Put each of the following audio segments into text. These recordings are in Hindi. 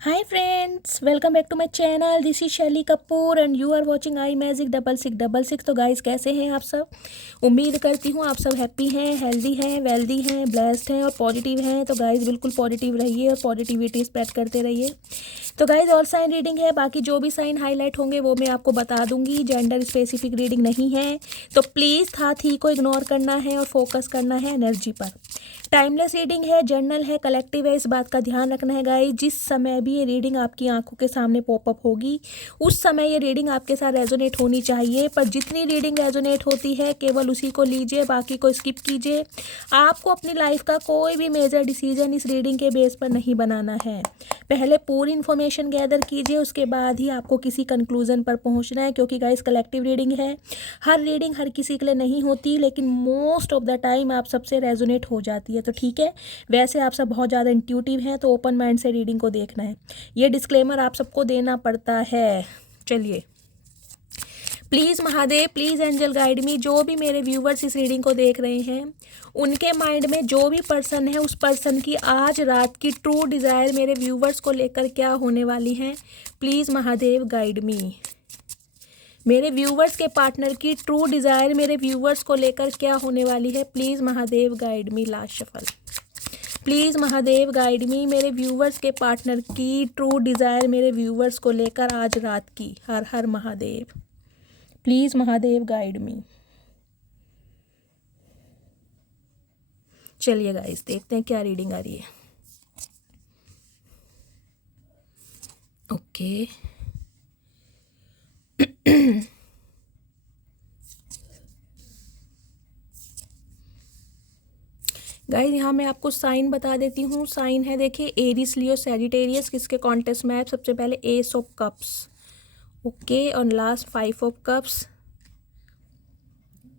Hi friends, welcome back to my channel. This is शैली Kapoor and you are watching I magic 6666। तो गाइस कैसे हैं आप सब? उम्मीद करती हूँ आप सब हैप्पी हैं, हेल्दी हैं, वेल्दी हैं, ब्लेस्ड हैं और पॉजिटिव हैं। तो गाइस बिल्कुल पॉजिटिव रहिए और पॉजिटिविटी स्प्रेड करते रहिए। तो गाइस और साइन रीडिंग है, बाकी जो भी साइन हाईलाइट होंगे वो मैं आपको बता दूंगी। जेंडर स्पेसिफिक रीडिंग नहीं है, तो प्लीज़ था थी को इग्नोर करना है और फोकस करना है एनर्जी पर। टाइमलेस रीडिंग है, जर्नल है, कलेक्टिव है, इस बात का ध्यान रखना है गाइस। जिस समय भी ये रीडिंग आपकी आंखों के सामने पॉपअप होगी उस समय ये रीडिंग आपके साथ रेजोनेट होनी चाहिए, पर जितनी रीडिंग रेजोनेट होती है केवल उसी को लीजिए, बाकी को स्किप कीजिए। आपको अपनी लाइफ का कोई भी मेजर डिसीजन इस रीडिंग के बेस पर नहीं बनाना है। पहले पूरी इन्फॉर्मेशन गैदर कीजिए, उसके बाद ही आपको किसी कंक्लूजन पर पहुंचना है, क्योंकि गाइस कलेक्टिव रीडिंग है। हर रीडिंग हर किसी के लिए नहीं होती, लेकिन मोस्ट ऑफ द टाइम आप सबसे रेजोनेट हो जाती है। तो ठीक है, वैसे आप सब बहुत ज़्यादा इंट्यूटिव हैं, तो ओपन माइंड से रीडिंग को देखना है। ये डिस्क्लेमर आप सबको देना पड़ता है। चलिए, please Mahadev, please angel guide me. जो भी मेरे व्यूवर्स इस रीडिंग को देख रहे हैं उनके माइंड में जो भी पर्सन है उस पर्सन की आज रात की ट्रू डिज़ायर मेरे व्यूवर्स को लेकर क्या होने वाली है, प्लीज़ महादेव गाइड मी। मेरे व्यूवर्स के पार्टनर की ट्रू डिज़ायर मेरे व्यूवर्स को लेकर क्या होने वाली है, please Mahadev guide me. Last shuffle. Please Mahadev guide मी। मेरे व्यूवर्स के पार्टनर की ट्रू डिज़ायर मेरे व्यूवर्स को लेकर आज रात की। हर हर Mahadev. Please Mahadev guide me. चलिए गाइस, देखते हैं क्या रीडिंग आ रही है। ओके गाइस, यहाँ मैं आपको साइन बता देती हूँ। साइन है, देखिए, एरिस, लियो, सैजिटेरियस। किसके कॉन्टेस्ट में है? सबसे पहले एस ऑफ कप्स, ओके, और लास्ट 5 ऑफ कप्स।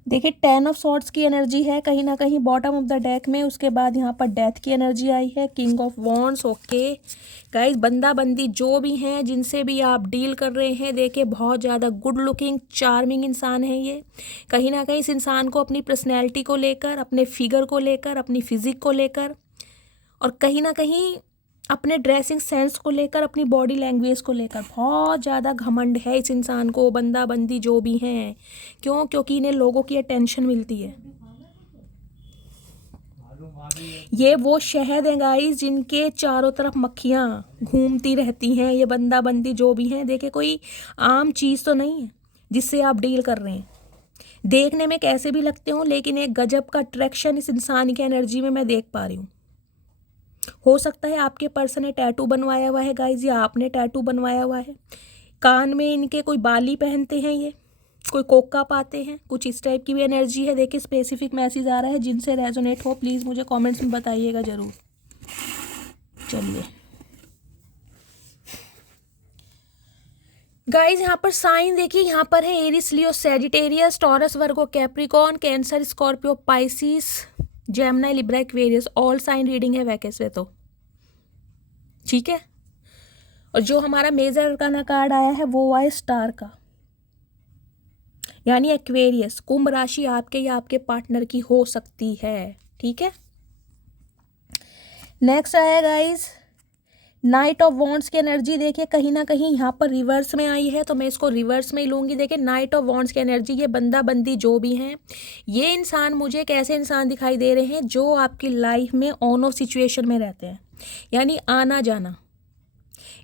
देखिए, 10 ऑफ सॉर्ड्स की एनर्जी है कहीं ना कहीं बॉटम ऑफ द डेक में। उसके बाद यहाँ पर डेथ की एनर्जी आई है, king of wands. Okay guys, बंदा बंदी जो भी हैं, जिनसे भी आप डील कर रहे हैं, देखिए बहुत ज़्यादा गुड लुकिंग चार्मिंग इंसान है ये। कहीं ना कहीं इस इंसान को अपनी पर्सनैलिटी को लेकर, अपने फिगर को लेकर, अपनी फिजिक को लेकर और कहीं ना कहीं अपने ड्रेसिंग सेंस को लेकर, अपनी बॉडी लैंग्वेज को लेकर बहुत ज़्यादा घमंड है इस इंसान को, बंदा बंदी जो भी हैं। क्यों? क्योंकि इन्हें लोगों की अटेंशन मिलती है। ये वो शहद है गाइस जिनके चारों तरफ मक्खियाँ घूमती रहती हैं। ये बंदा बंदी जो भी हैं, देखिए कोई आम चीज़ तो नहीं है जिससे आप डील कर रहे हैं। देखने में कैसे भी लगते हो, लेकिन एक गजब का अट्रैक्शन इस इंसान की एनर्जी में मैं देख पा रही हूँ। हो सकता है आपके पर्सन ने टैटू बनवाया हुआ है गाइज, या आपने टैटू बनवाया हुआ है। कान में इनके कोई बाली पहनते हैं, ये कोई कोका पाते हैं, कुछ इस टाइप की भी एनर्जी है। देखिए, स्पेसिफिक मैसेज आ रहा है, जिनसे रेजोनेट हो प्लीज़ मुझे कमेंट्स में बताइएगा ज़रूर। चलिए गाइज, यहाँ पर साइन देखिए, यहाँ पर है Aries, Leo, Sagittarius, Taurus, Virgo, Capricorn, Cancer, Scorpio, Pisces, Gemini, Libra, Aquarius. All sign reading है वैकेंसी तो ठीक है। और जो हमारा मेजर अरकाना कार्ड आया है वो आया स्टार का, यानी एक्वेरियस। कुंभ राशि आपके या आपके पार्टनर की हो सकती है, ठीक है। नेक्स्ट आया गाइस नाइट ऑफ वॉन्ड्स की एनर्जी। देखिए, कहीं ना कहीं यहाँ पर रिवर्स में आई है, तो मैं इसको रिवर्स में ही लूँगी। देखिए, नाइट ऑफ वॉन्ड्स की एनर्जी, ये बंदा बंदी जो भी हैं, ये इंसान मुझे एक ऐसे इंसान दिखाई दे रहे हैं जो आपकी लाइफ में ऑन ऑफ सिचुएशन में रहते हैं, यानी आना जाना।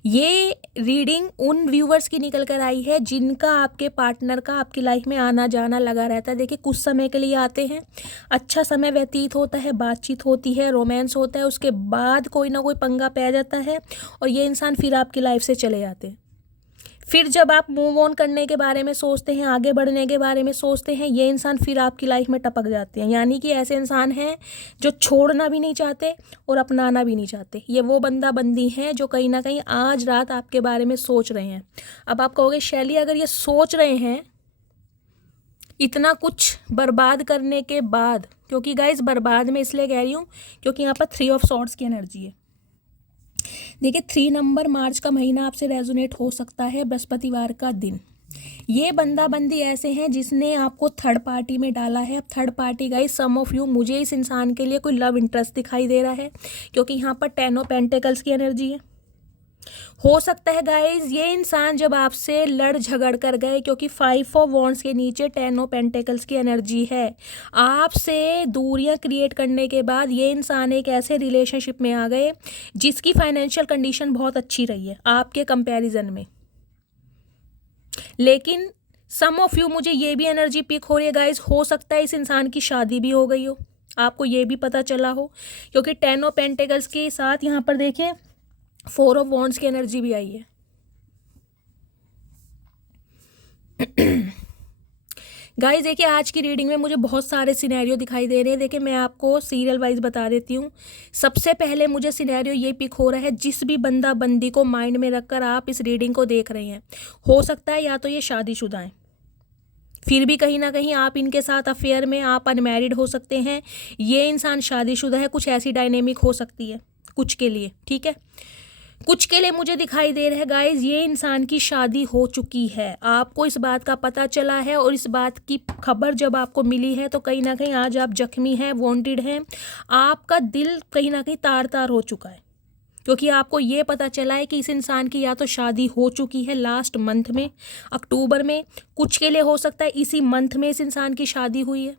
ये रीडिंग उन व्यूवर्स की निकल कर आई है जिनका आपके पार्टनर का आपकी लाइफ में आना जाना लगा रहता है। देखिए, कुछ समय के लिए आते हैं, अच्छा समय व्यतीत होता है, बातचीत होती है, रोमांस होता है, उसके बाद कोई ना कोई पंगा पै जाता है और ये इंसान फिर आपकी लाइफ से चले जाते हैं। फिर जब आप मूव ऑन करने के बारे में सोचते हैं, आगे बढ़ने के बारे में सोचते हैं, ये इंसान फिर आपकी लाइफ में टपक जाते हैं। यानी कि ऐसे इंसान हैं जो छोड़ना भी नहीं चाहते और अपनाना भी नहीं चाहते। ये वो बंदा बंदी हैं जो कहीं ना कहीं आज रात आपके बारे में सोच रहे हैं। अब आप कहोगे शैली, अगर ये सोच रहे हैं इतना कुछ बर्बाद करने के बाद, क्योंकि गाइस बर्बाद में इसलिए कह रही हूँ क्योंकि यहाँ पर 3 ऑफ सॉर्ड्स की एनर्जी है। देखिए, 3 नंबर मार्च का महीना आपसे रेजोनेट हो सकता है, बृहस्पतिवार का दिन। ये बंदा बंदी ऐसे हैं जिसने आपको थर्ड पार्टी में डाला है। अब third party guys, some of you, मुझे इस इंसान के लिए कोई लव इंटरेस्ट दिखाई दे रहा है, क्योंकि यहाँ पर 10 ऑफ पेंटिकल्स की एनर्जी है। हो सकता है गाइज ये इंसान जब आपसे लड़ झगड़ कर गए, क्योंकि 5 ऑफ वॉन्ड्स के नीचे 10 ऑफ पेंटिकल्स की एनर्जी है, आपसे दूरियां क्रिएट करने के बाद ये इंसान एक ऐसे रिलेशनशिप में आ गए जिसकी फाइनेंशियल कंडीशन बहुत अच्छी रही है आपके कंपैरिजन में। लेकिन सम ऑफ यू, मुझे ये भी एनर्जी पिक हो रही है गाइज, हो सकता है इस इंसान की शादी भी हो गई हो, आपको ये भी पता चला हो, क्योंकि 10 ऑफ पेंटिकल्स के साथ यहाँ पर देखिए 4 ऑफ वॉन्ड्स की एनर्जी भी आई है। गाइस देखिए आज की रीडिंग में मुझे बहुत सारे सिनेरियो दिखाई दे रहे हैं। देखिए मैं आपको सीरियल वाइज बता देती हूँ। सबसे पहले मुझे सिनेरियो ये पिक हो रहा है, जिस भी बंदा बंदी को माइंड में रखकर आप इस रीडिंग को देख रहे हैं, हो सकता है या तो ये शादीशुदा हैं, फिर भी कहीं ना कहीं आप इनके साथ अफेयर में, आप अनमैरिड हो सकते हैं, ये इंसान शादीशुदा है, कुछ ऐसी डायनेमिक हो सकती है कुछ के लिए, ठीक है। कुछ के लिए मुझे दिखाई दे रहा है गाइज ये इंसान की शादी हो चुकी है, आपको इस बात का पता चला है, और इस बात की खबर जब आपको मिली है तो कहीं ना कहीं आज आप जख्मी हैं, वांटेड हैं, आपका दिल कहीं ना कहीं तार तार हो चुका है, क्योंकि आपको ये पता चला है कि इस इंसान की या तो शादी हो चुकी है लास्ट मंथ में, अक्टूबर में, कुछ के लिए हो सकता है इसी मंथ में इस इंसान की शादी हुई है,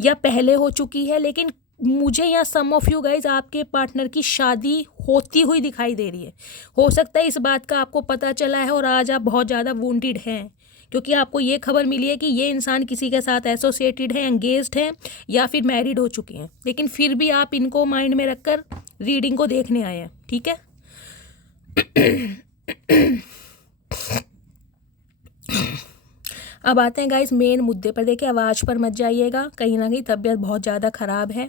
या पहले हो चुकी है। लेकिन मुझे यहाँ सम ऑफ यू गाइज आपके पार्टनर की शादी होती हुई दिखाई दे रही है। हो सकता है इस बात का आपको पता चला है और आज आप बहुत ज़्यादा वुंडेड हैं, क्योंकि आपको ये खबर मिली है कि ये इंसान किसी के साथ एसोसिएटेड है, एंगेज्ड हैं, या फिर मैरिड हो चुके हैं, लेकिन फिर भी आप इनको माइंड में रखकर रीडिंग को देखने आए हैं, ठीक है। अब आते हैं गाइस मेन मुद्दे पर। देखिए आवाज़ पर मत जाइएगा, कहीं ना कहीं तबीयत बहुत ज़्यादा ख़राब है,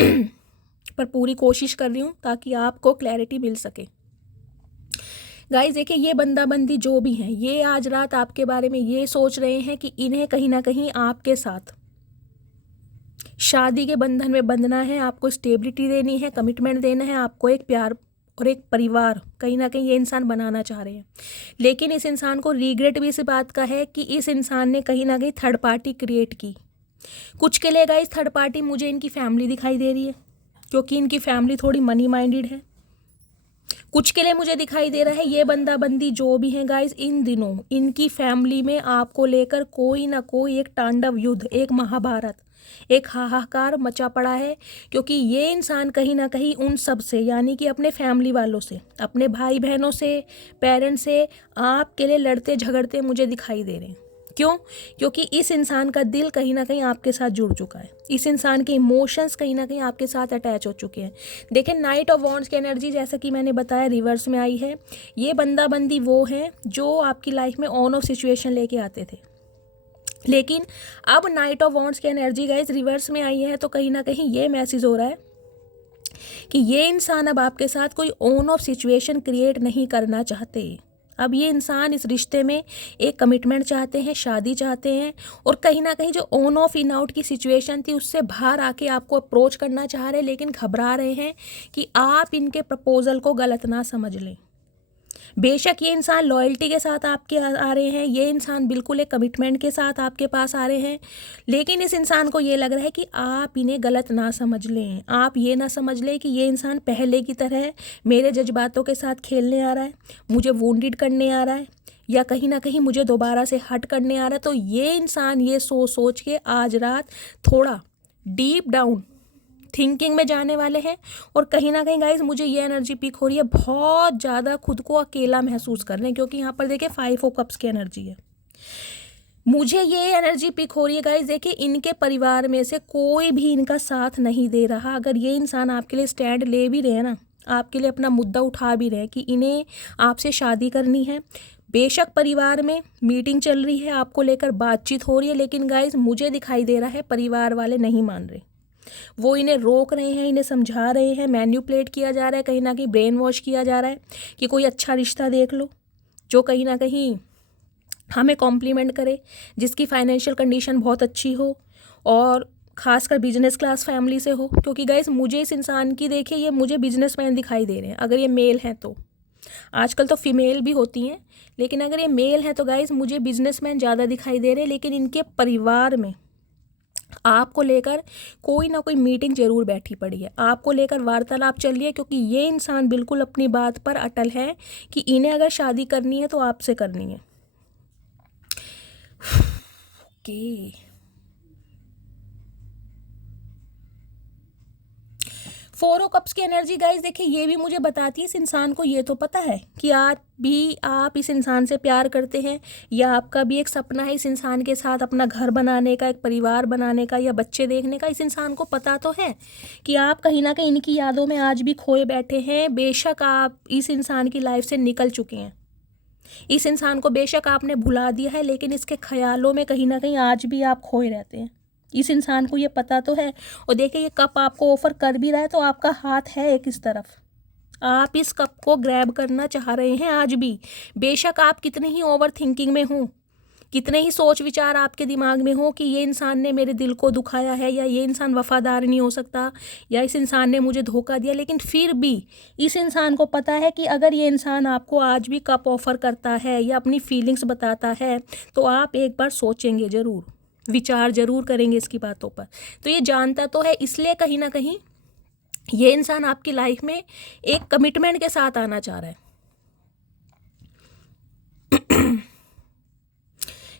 पर पूरी कोशिश कर रही हूँ ताकि आपको क्लैरिटी मिल सके। गाइस देखिए ये बंदा बंदी जो भी हैं, ये आज रात आपके बारे में ये सोच रहे हैं कि इन्हें कहीं ना कहीं आपके साथ शादी के बंधन में बंधना है, आपको स्टेबिलिटी देनी है, कमिटमेंट देना है, आपको एक प्यार और एक परिवार कहीं ना कहीं ये इंसान बनाना चाह रहे हैं। लेकिन इस इंसान को रिग्रेट भी इस बात का है कि इस इंसान ने कहीं ना कहीं थर्ड पार्टी क्रिएट की। कुछ के लिए गाइस थर्ड पार्टी मुझे इनकी फैमिली दिखाई दे रही है, क्योंकि इनकी फैमिली थोड़ी मनी माइंडेड है। कुछ के लिए मुझे दिखाई दे रहा है ये बंदा बंदी जो भी है गाइस, इन दिनों इनकी फैमिली में आपको लेकर कोई ना कोई एक तांडव युद्ध, एक महाभारत, एक हाहाकार मचा पड़ा है, क्योंकि ये इंसान कहीं ना कहीं उन सब से, यानी कि अपने फैमिली वालों से, अपने भाई बहनों से, पेरेंट्स से आपके लिए लड़ते झगड़ते मुझे दिखाई दे रहे हैं। क्यों? क्योंकि इस इंसान का दिल कहीं ना कहीं आपके साथ जुड़ चुका है, इस इंसान के इमोशंस कहीं ना कहीं आपके साथ अटैच हो चुके हैं। देखिए नाइट ऑफ वॉन्ड्स की एनर्जी जैसा कि मैंने बताया रिवर्स में आई है। ये बंदा बंदी वो हैं जो आपकी लाइफ में ऑन ऑफ सिचुएशन लेके आते थे, लेकिन अब नाइट ऑफ वॉन्ड्स की एनर्जी गाइस रिवर्स में आई है, तो कहीं ना कहीं ये मैसेज हो रहा है कि ये इंसान अब आपके साथ कोई ऑन ऑफ सिचुएशन क्रिएट नहीं करना चाहते। अब ये इंसान इस रिश्ते में एक कमिटमेंट चाहते हैं, शादी चाहते हैं, और कहीं ना कहीं जो ऑन ऑफ इन आउट की सिचुएशन थी उससे बाहर आके आपको अप्रोच करना चाह रहे हैं, लेकिन घबरा रहे हैं कि आप इनके प्रपोजल को गलत ना समझ लें। बेशक ये इंसान लॉयल्टी के साथ आपके आ रहे हैं, ये इंसान बिल्कुल एक कमिटमेंट के साथ आपके पास आ रहे हैं, लेकिन इस इंसान को ये लग रहा है कि आप इन्हें गलत ना समझ लें, आप ये ना समझ लें कि ये इंसान पहले की तरह मेरे जज्बातों के साथ खेलने आ रहा है, मुझे वुंडेड करने आ रहा है, या कहीं ना कहीं मुझे दोबारा से हट करने आ रहा है। तो ये इंसान ये सोच के आज रात थोड़ा डीप डाउन थिंकिंग में जाने वाले हैं, और कहीं ना कहीं गाइज मुझे ये एनर्जी पिक हो रही है, बहुत ज़्यादा खुद को अकेला महसूस कर रहे हैं, क्योंकि यहाँ पर देखिए 5 ऑफ कप्स की एनर्जी है। मुझे ये एनर्जी पिक हो रही है गाइज, देखिए इनके परिवार में से कोई भी इनका साथ नहीं दे रहा। अगर ये इंसान आपके लिए स्टैंड ले भी रहे हैं ना, आपके लिए अपना मुद्दा उठा भी रहे हैं कि इन्हें आपसे शादी करनी है, बेशक परिवार में मीटिंग चल रही है, आपको लेकर बातचीत हो रही है, लेकिन गाइज मुझे दिखाई दे रहा है परिवार वाले नहीं मान रहे, वो इन्हें रोक रहे हैं, इन्हें समझा रहे हैं, मैन्युपुलेट किया जा रहा है, कहीं ना कहीं ब्रेन वॉश किया जा रहा है कि कोई अच्छा रिश्ता देख लो जो कहीं ना कहीं हमें कॉम्प्लीमेंट करे, जिसकी फाइनेंशियल कंडीशन बहुत अच्छी हो, और खासकर बिजनेस क्लास फैमिली से हो। क्योंकि गाइस मुझे इस इंसान की, देखिए ये मुझे बिजनेसमैन दिखाई दे रहे हैं, अगर ये मेल हैं तो, आजकल तो फीमेल भी होती हैं, लेकिन अगर ये मेल हैं तो गाइस मुझे बिजनेसमैन ज़्यादा दिखाई दे रहे हैं। लेकिन इनके परिवार में आपको लेकर कोई ना कोई मीटिंग जरूर बैठी पड़ी है, आपको लेकर वार्तालाप चल रही है, क्योंकि ये इंसान बिल्कुल अपनी बात पर अटल है कि इन्हें अगर शादी करनी है तो आपसे करनी है। ओके, 4 ऑफ कप्स की एनर्जी गाइस देखिए, ये भी मुझे बताती है इस इंसान को ये तो पता है कि आप इस इंसान से प्यार करते हैं, या आपका भी एक सपना है इस इंसान के साथ अपना घर बनाने का, एक परिवार बनाने का, या बच्चे देखने का। इस इंसान को पता तो है कि आप कहीं ना कहीं इनकी यादों में आज भी खोए बैठे हैं। बेशक आप इस इंसान की लाइफ से निकल चुके हैं, इस इंसान को बेशक आपने भुला दिया है, लेकिन इसके ख्यालों में कहीं ना कहीं आज भी आप खोए रहते हैं। इस इंसान को ये पता तो है। और देखिए, ये कप आपको ऑफर कर भी रहा है तो आपका हाथ है एक इस तरफ, आप इस कप को ग्रैब करना चाह रहे हैं आज भी। बेशक आप कितने ही ओवर थिंकिंग में हो, कितने ही सोच विचार आपके दिमाग में हो कि ये इंसान ने मेरे दिल को दुखाया है, या ये इंसान वफादार नहीं हो सकता, या इस इंसान ने मुझे धोखा दिया, लेकिन फिर भी इस इंसान को पता है कि अगर ये इंसान आपको आज भी कप ऑफर करता है या अपनी फीलिंग्स बताता है तो आप एक बार सोचेंगे ज़रूर, विचार ज़रूर करेंगे इसकी बातों पर। तो ये जानता तो है, इसलिए कहीं ना कहीं ये इंसान आपकी लाइफ में एक कमिटमेंट के साथ आना चाह रहा है।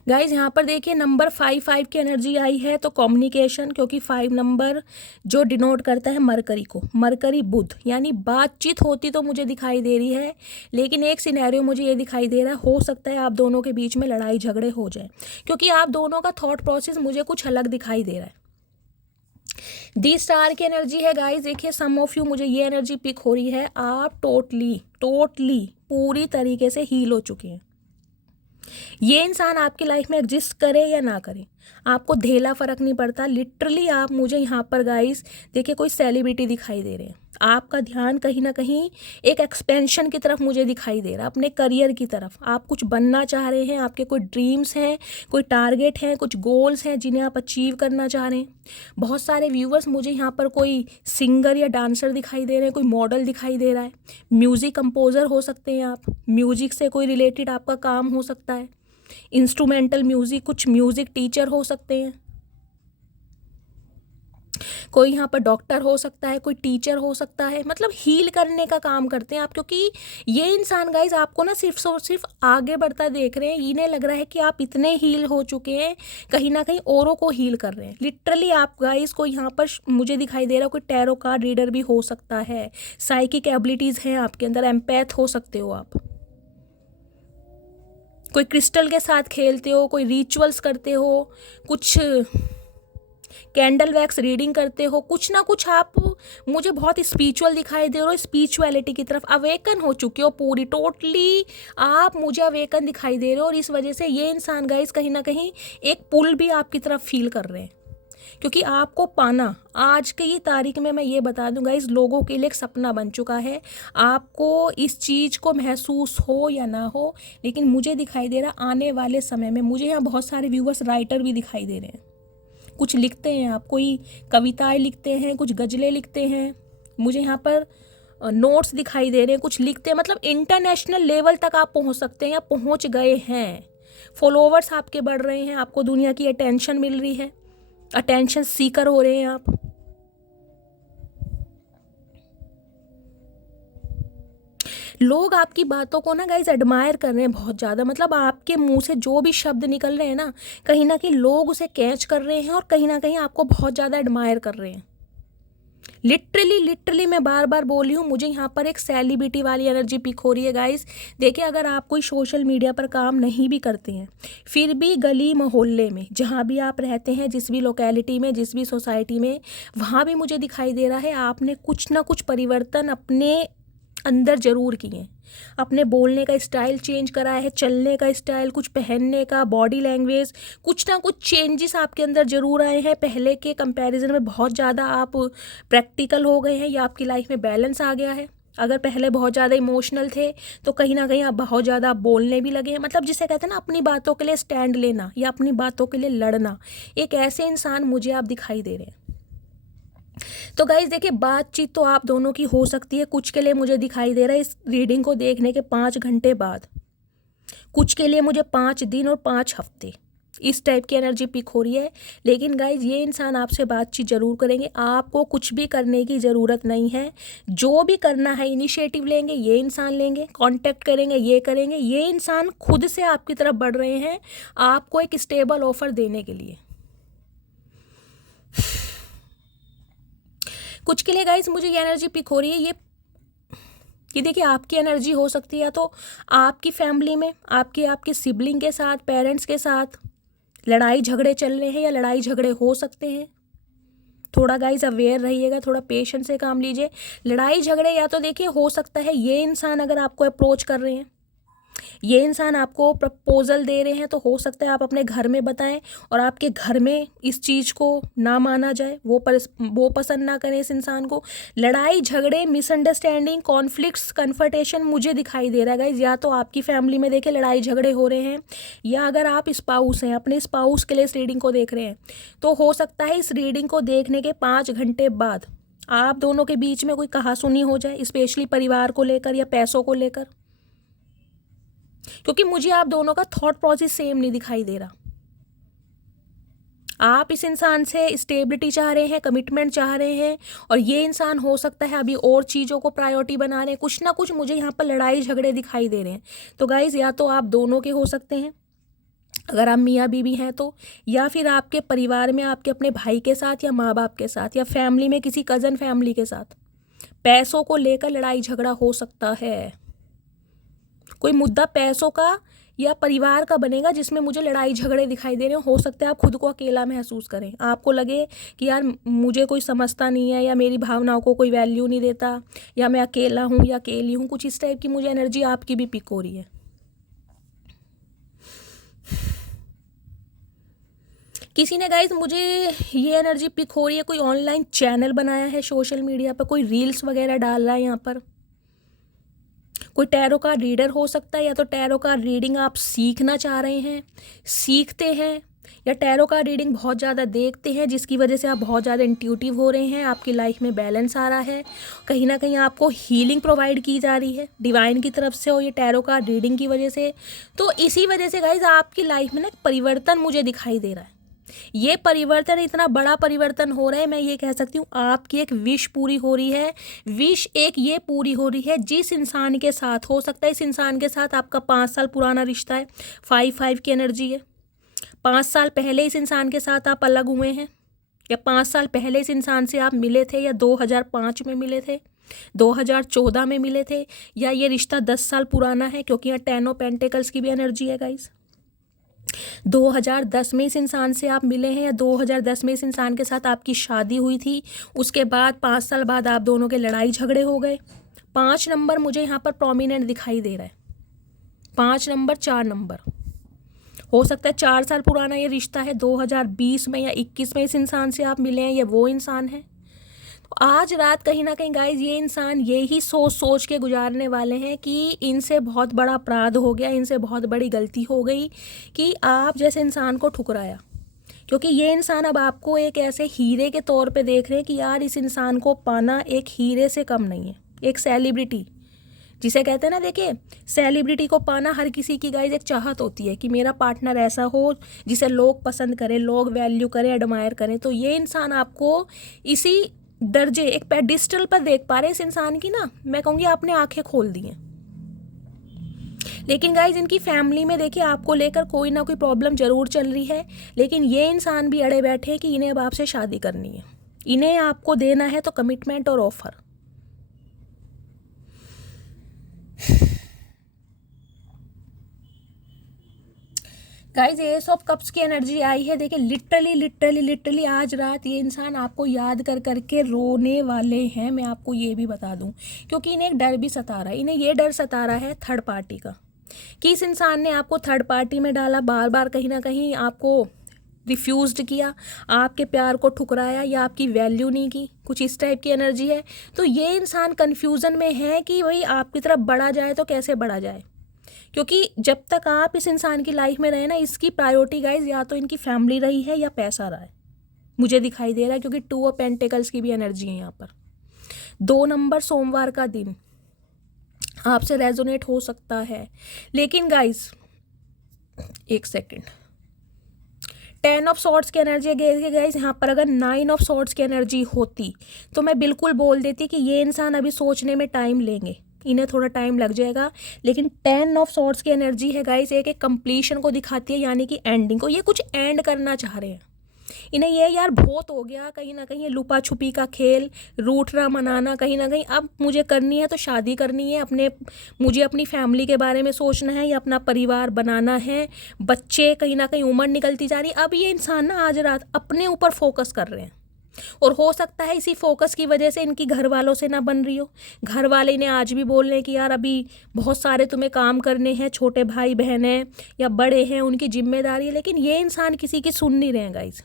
गाइज यहाँ पर देखिए नंबर 5 की एनर्जी आई है, तो कम्युनिकेशन, क्योंकि 5 नंबर जो डिनोट करता है मरकरी को, मरकरी बुध, यानी बातचीत होती तो मुझे दिखाई दे रही है, लेकिन एक सिनेरियो मुझे ये दिखाई दे रहा है, हो सकता है आप दोनों के बीच में लड़ाई झगड़े हो जाए, क्योंकि आप दोनों का थॉट प्रोसेस मुझे कुछ अलग दिखाई दे रहा है। दी स्टार की एनर्जी है गाइज, देखिए सम ऑफ यू, मुझे ये एनर्जी पिक हो रही है, आप टोटली पूरी तरीके से हील हो चुके हैं। ये इंसान आपकी लाइफ में एग्जिस्ट करे या ना करे, आपको धेला फर्क नहीं पड़ता। लिटरली आप मुझे यहाँ पर गाइस देखिए कोई सेलिब्रिटी दिखाई दे रहे हैं, आपका ध्यान कहीं ना कहीं एक एक्सपेंशन की तरफ मुझे दिखाई दे रहा है, अपने करियर की तरफ। आप कुछ बनना चाह रहे हैं, आपके कोई ड्रीम्स हैं, कोई टारगेट हैं, कुछ गोल्स हैं जिन्हें आप अचीव करना चाह रहे हैं। बहुत सारे व्यूवर्स मुझे यहाँ पर कोई सिंगर या डांसर दिखाई दे रहे हैं, कोई मॉडल दिखाई दे रहा है, म्यूज़िक कंपोज़र हो सकते हैं आप, म्यूज़िक से कोई रिलेटेड आपका काम हो सकता है, इंस्ट्रूमेंटल म्यूज़िक, कुछ म्यूज़िक टीचर हो सकते हैं, कोई यहाँ पर डॉक्टर हो सकता है, कोई टीचर हो सकता है, मतलब हील करने का काम करते हैं आप। क्योंकि ये इंसान गाइज आपको ना सिर्फ और सिर्फ आगे बढ़ता देख रहे हैं, इन्हें लग रहा है कि आप इतने हील हो चुके हैं, कहीं ना कहीं औरों को हील कर रहे हैं। लिटरली आप गाइज को यहाँ पर मुझे दिखाई दे रहा है कोई टैरो कार्ड रीडर भी हो सकता है, साइकिक एबिलिटीज़ हैं आपके अंदर, एम्पैथ हो सकते हो आप, कोई क्रिस्टल के साथ खेलते हो, कोई रिचुअल्स करते हो, कुछ कैंडल वैक्स रीडिंग करते हो, कुछ ना कुछ आप मुझे बहुत स्पिरिचुअल दिखाई दे रहे हो, स्पिरिचुअलिटी की तरफ अवेकन हो चुके हो पूरी, टोटली आप मुझे अवेकन दिखाई दे रहे हो। और इस वजह से ये इंसान गाइस कहीं ना कहीं एक पुल भी आपकी तरफ फील कर रहे हैं, क्योंकि आपको पाना आज की ही तारीख में, मैं ये बता दूं गाइस, लोगों के लिए एक सपना बन चुका है। आपको इस चीज़ को महसूस हो या ना हो, लेकिन मुझे दिखाई दे रहा आने वाले समय में, मुझे यहाँ बहुत सारे व्यूवर्स राइटर भी दिखाई दे रहे हैं, कुछ लिखते हैं आप, कोई कविताएं लिखते हैं, कुछ गज़लें लिखते हैं, मुझे यहाँ पर नोट्स दिखाई दे रहे हैं, कुछ लिखते हैं, मतलब इंटरनेशनल लेवल तक आप पहुँच सकते हैं या पहुँच गए हैं। फॉलोवर्स आपके बढ़ रहे हैं, आपको दुनिया की अटेंशन मिल रही है, अटेंशन सीकर हो रहे हैं आप। लोग आपकी बातों को ना गाइज एडमायर कर रहे हैं बहुत ज़्यादा, मतलब आपके मुंह से जो भी शब्द निकल रहे हैं ना, कहीं ना कहीं लोग उसे कैच कर रहे हैं और कहीं ना कहीं आपको बहुत ज़्यादा एडमायर कर रहे हैं। लिटरली मैं बार बार बोल रही हूँ, मुझे यहाँ पर एक सेलिब्रिटी वाली एनर्जी पिक हो रही है गाइस। देखिए, अगर आप कोई सोशल मीडिया पर काम नहीं भी करते हैं, फिर भी गली मोहल्ले में जहाँ भी आप रहते हैं, जिस भी लोकेलिटी में, जिस भी सोसाइटी में, वहाँ भी मुझे दिखाई दे रहा है आपने कुछ ना कुछ परिवर्तन अपने अंदर ज़रूर किए हैं। अपने बोलने का स्टाइल चेंज करा है, चलने का स्टाइल, कुछ पहनने का, बॉडी लैंग्वेज, कुछ ना कुछ चेंजेस आपके अंदर ज़रूर आए हैं। पहले के कंपैरिजन में बहुत ज़्यादा आप प्रैक्टिकल हो गए हैं, या आपकी लाइफ में बैलेंस आ गया है। अगर पहले बहुत ज़्यादा इमोशनल थे तो कहीं ना कहीं आप बहुत ज़्यादा बोलने भी लगे हैं, मतलब जिसे कहते हैं ना अपनी बातों के लिए स्टैंड लेना या अपनी बातों के लिए लड़ना, एक ऐसे इंसान मुझे आप दिखाई दे रहे हैं। तो गाइज देखिए, बातचीत तो आप दोनों की हो सकती है, कुछ के लिए मुझे दिखाई दे रहा है इस रीडिंग को देखने के 5 घंटे बाद, कुछ के लिए मुझे 5 दिन और 5 हफ्ते, इस टाइप की एनर्जी पिक हो रही है। लेकिन गाइज ये इंसान आपसे बातचीत ज़रूर करेंगे, आपको कुछ भी करने की ज़रूरत नहीं है। जो भी करना है इनिशिएटिव लेंगे ये इंसान लेंगे, कांटेक्ट करेंगे ये करेंगे। ये इंसान खुद से आपकी तरफ बढ़ रहे हैं आपको एक स्टेबल ऑफर देने के लिए। कुछ के लिए गाइज मुझे ये एनर्जी पिक हो रही है, ये देखिए आपकी एनर्जी हो सकती है या तो आपकी फैमिली में आपके सिबलिंग के साथ, पेरेंट्स के साथ लड़ाई झगड़े चल रहे हैं या लड़ाई झगड़े हो सकते हैं। थोड़ा गाइज अवेयर रहिएगा, थोड़ा पेशेंस से काम लीजिए। लड़ाई झगड़े या तो देखिए हो सकता है ये इंसान अगर आपको अप्रोच कर रहे हैं, ये इंसान आपको प्रपोजल दे रहे हैं, तो हो सकता है आप अपने घर में बताएं और आपके घर में इस चीज़ को ना माना जाए, वो पसंद ना करें इस इंसान को। लड़ाई झगड़े, मिसअंडरस्टैंडिंग, कॉन्फ्लिक्ट्स, कन्फर्टेशन मुझे दिखाई दे रहा है गाइज। या तो आपकी फैमिली में देखे लड़ाई झगड़े हो रहे हैं, या अगर आप स्पाउस हैं, अपने स्पाउस के लिए इस रीडिंग को देख रहे हैं, तो हो सकता है इस रीडिंग को देखने के 5 घंटे बाद आप दोनों के बीच में कोई कहासुनी हो जाए, स्पेशली परिवार को लेकर या पैसों को लेकर। क्योंकि मुझे आप दोनों का थॉट प्रोसेस सेम नहीं दिखाई दे रहा। आप इस इंसान से स्टेबिलिटी चाह रहे हैं, कमिटमेंट चाह रहे हैं, और ये इंसान हो सकता है अभी और चीज़ों को प्रायोरिटी बना रहे हैं। कुछ ना कुछ मुझे यहाँ पर लड़ाई झगड़े दिखाई दे रहे हैं। तो गाइज या तो आप दोनों के हो सकते हैं अगर आप मियाँ बीवी हैं तो, या फिर आपके परिवार में आपके अपने भाई के साथ या माँ बाप के साथ या फैमिली में किसी कज़न फैमिली के साथ पैसों को लेकर लड़ाई झगड़ा हो सकता है। कोई मुद्दा पैसों का या परिवार का बनेगा जिसमें मुझे लड़ाई झगड़े दिखाई दे रहे हो सकता है आप खुद को अकेला महसूस करें, आपको लगे कि यार मुझे कोई समझता नहीं है, या मेरी भावनाओं को कोई वैल्यू नहीं देता, या मैं अकेला हूँ या अकेली हूँ। कुछ इस टाइप की मुझे एनर्जी आपकी भी पिक हो रही है। किसी ने गाइस मुझे ये एनर्जी पिक हो रही है, कोई ऑनलाइन चैनल बनाया है सोशल मीडिया पर, कोई रील्स वगैरह डाल रहा है यहाँ पर। कोई टैरो कार्ड रीडर हो सकता है, या तो टैरो कार्ड रीडिंग आप सीखना चाह रहे हैं, सीखते हैं, या टैरो कार्ड रीडिंग बहुत ज़्यादा देखते हैं जिसकी वजह से आप बहुत ज़्यादा इंट्यूटिव हो रहे हैं, आपकी लाइफ में बैलेंस आ रहा है, कहीं ना कहीं आपको हीलिंग प्रोवाइड की जा रही है डिवाइन की तरफ से, हो ये टैरो कार्ड रीडिंग की वजह से। तो इसी वजह से गाइज आपकी लाइफ में ना परिवर्तन मुझे दिखाई दे रहा है। ये परिवर्तन इतना बड़ा परिवर्तन हो रहा है, मैं ये कह सकती हूँ आपकी एक विश पूरी हो रही है। विश एक ये पूरी हो रही है जिस इंसान के साथ, हो सकता है इस इंसान के साथ आपका 5 साल पुराना रिश्ता है, 5-5 की एनर्जी है। 5 साल पहले इस इंसान के साथ आप अलग हुए हैं, या 5 साल पहले इस इंसान से आप मिले थे, या 2005 में मिले थे, 2014 में मिले थे, या ये रिश्ता 10 साल पुराना है, क्योंकि यहाँ 10 ऑफ पेंटिकल्स की भी एनर्जी है गाइस। 2010 में इस इंसान से आप मिले हैं, या 2010 में इस इंसान के साथ आपकी शादी हुई थी, उसके बाद 5 साल बाद आप दोनों के लड़ाई झगड़े हो गए। 5 नंबर मुझे यहाँ पर प्रोमिनेंट दिखाई दे रहा है, 5 नंबर, 4 नंबर। हो सकता है 4 साल पुराना ये रिश्ता है, 2020 में या 21 में इस इंसान से आप मिले हैं, ये वो इंसान है। तो आज रात कहीं ना कहीं गाइज ये इंसान यही सोच के गुजारने वाले हैं कि इनसे बहुत बड़ा अपराध हो गया, इनसे बहुत बड़ी गलती हो गई कि आप जैसे इंसान को ठुकराया। क्योंकि ये इंसान अब आपको एक ऐसे हीरे के तौर पे देख रहे हैं कि यार इस इंसान को पाना एक हीरे से कम नहीं है, एक सेलिब्रिटी जिसे कहते हैं ना, देखिए सेलिब्रिटी को पाना हर किसी की गाइज एक चाहत होती है कि मेरा पार्टनर ऐसा हो जिसे लोग पसंद करें, लोग वैल्यू करें, एडमायर करें। तो ये इंसान आपको इसी दर्जे, एक पेडिस्टल पर देख पा रहे हैं इस इंसान की ना, मैं कहूँगी आपने आंखें खोल दी हैं। लेकिन गाइज इनकी फैमिली में देखिए आपको लेकर कोई ना कोई प्रॉब्लम जरूर चल रही है, लेकिन ये इंसान भी अड़े बैठे हैं कि इन्हें अब आपसे शादी करनी है, इन्हें आपको देना है तो कमिटमेंट और offer. Guys S of cups की एनर्जी आई है। देखिए लिटरली आज रात ये इंसान आपको याद कर करके रोने वाले हैं, मैं आपको ये भी बता दूं, क्योंकि इन्हें एक डर भी सता रहा है। इन्हें ये डर सता रहा है थर्ड पार्टी का, कि इस इंसान ने आपको थर्ड पार्टी में डाला, बार बार कहीं ना कहीं आपको रिफ्यूज़ड किया, आपके प्यार को ठुकराया, या आपकी वैल्यू नहीं की, कुछ इस टाइप की एनर्जी है। तो ये इंसान कन्फ्यूज़न में है कि भाई आपकी तरफ बढ़ा जाए तो कैसे बढ़ा जाए, क्योंकि जब तक आप इस इंसान की लाइफ में रहे ना, इसकी प्रायोरिटी गाइज या तो इनकी फैमिली रही है या पैसा रहा है, मुझे दिखाई दे रहा है, क्योंकि 2 ऑफ पेंटिकल्स की भी एनर्जी है यहाँ पर। 2 नंबर सोमवार का दिन आपसे रेजोनेट हो सकता है, लेकिन गाइज एक सेकेंड, 10 ऑफ सॉर्ड्स की एनर्जी है गाइस। यहाँ पर अगर 9 ऑफ सॉर्ड्स की एनर्जी होती तो मैं बिल्कुल बोल देती कि ये इंसान अभी सोचने में टाइम लेंगे, इन्हें थोड़ा टाइम लग जाएगा। लेकिन 10 ऑफ सॉर्ड्स की एनर्जी है गाइस, एक कंप्लीशन को दिखाती है, यानी कि एंडिंग को। ये कुछ एंड करना चाह रहे हैं। इन्हें ये यार बहुत हो गया, कहीं ना कहीं ये लुपा छुपी का खेल, रूठना मनाना, कहीं ना कहीं अब मुझे करनी है तो शादी करनी है, मुझे अपनी फैमिली के बारे में सोचना है या अपना परिवार बनाना है, बच्चे, कहीं ना कहीं उम्र निकलती जा रही है। अब ये इंसान ना आज रात अपने ऊपर फोकस कर रहे हैं, और हो सकता है इसी फोकस की वजह से इनकी घर वालों से ना बन रही हो। घर वाले इन्हें आज भी बोल रहे हैं कि यार अभी बहुत सारे तुम्हें काम करने हैं, छोटे भाई बहन हैं या बड़े हैं, उनकी जिम्मेदारी है। लेकिन ये इंसान किसी की सुन नहीं रहे हैं गाइज,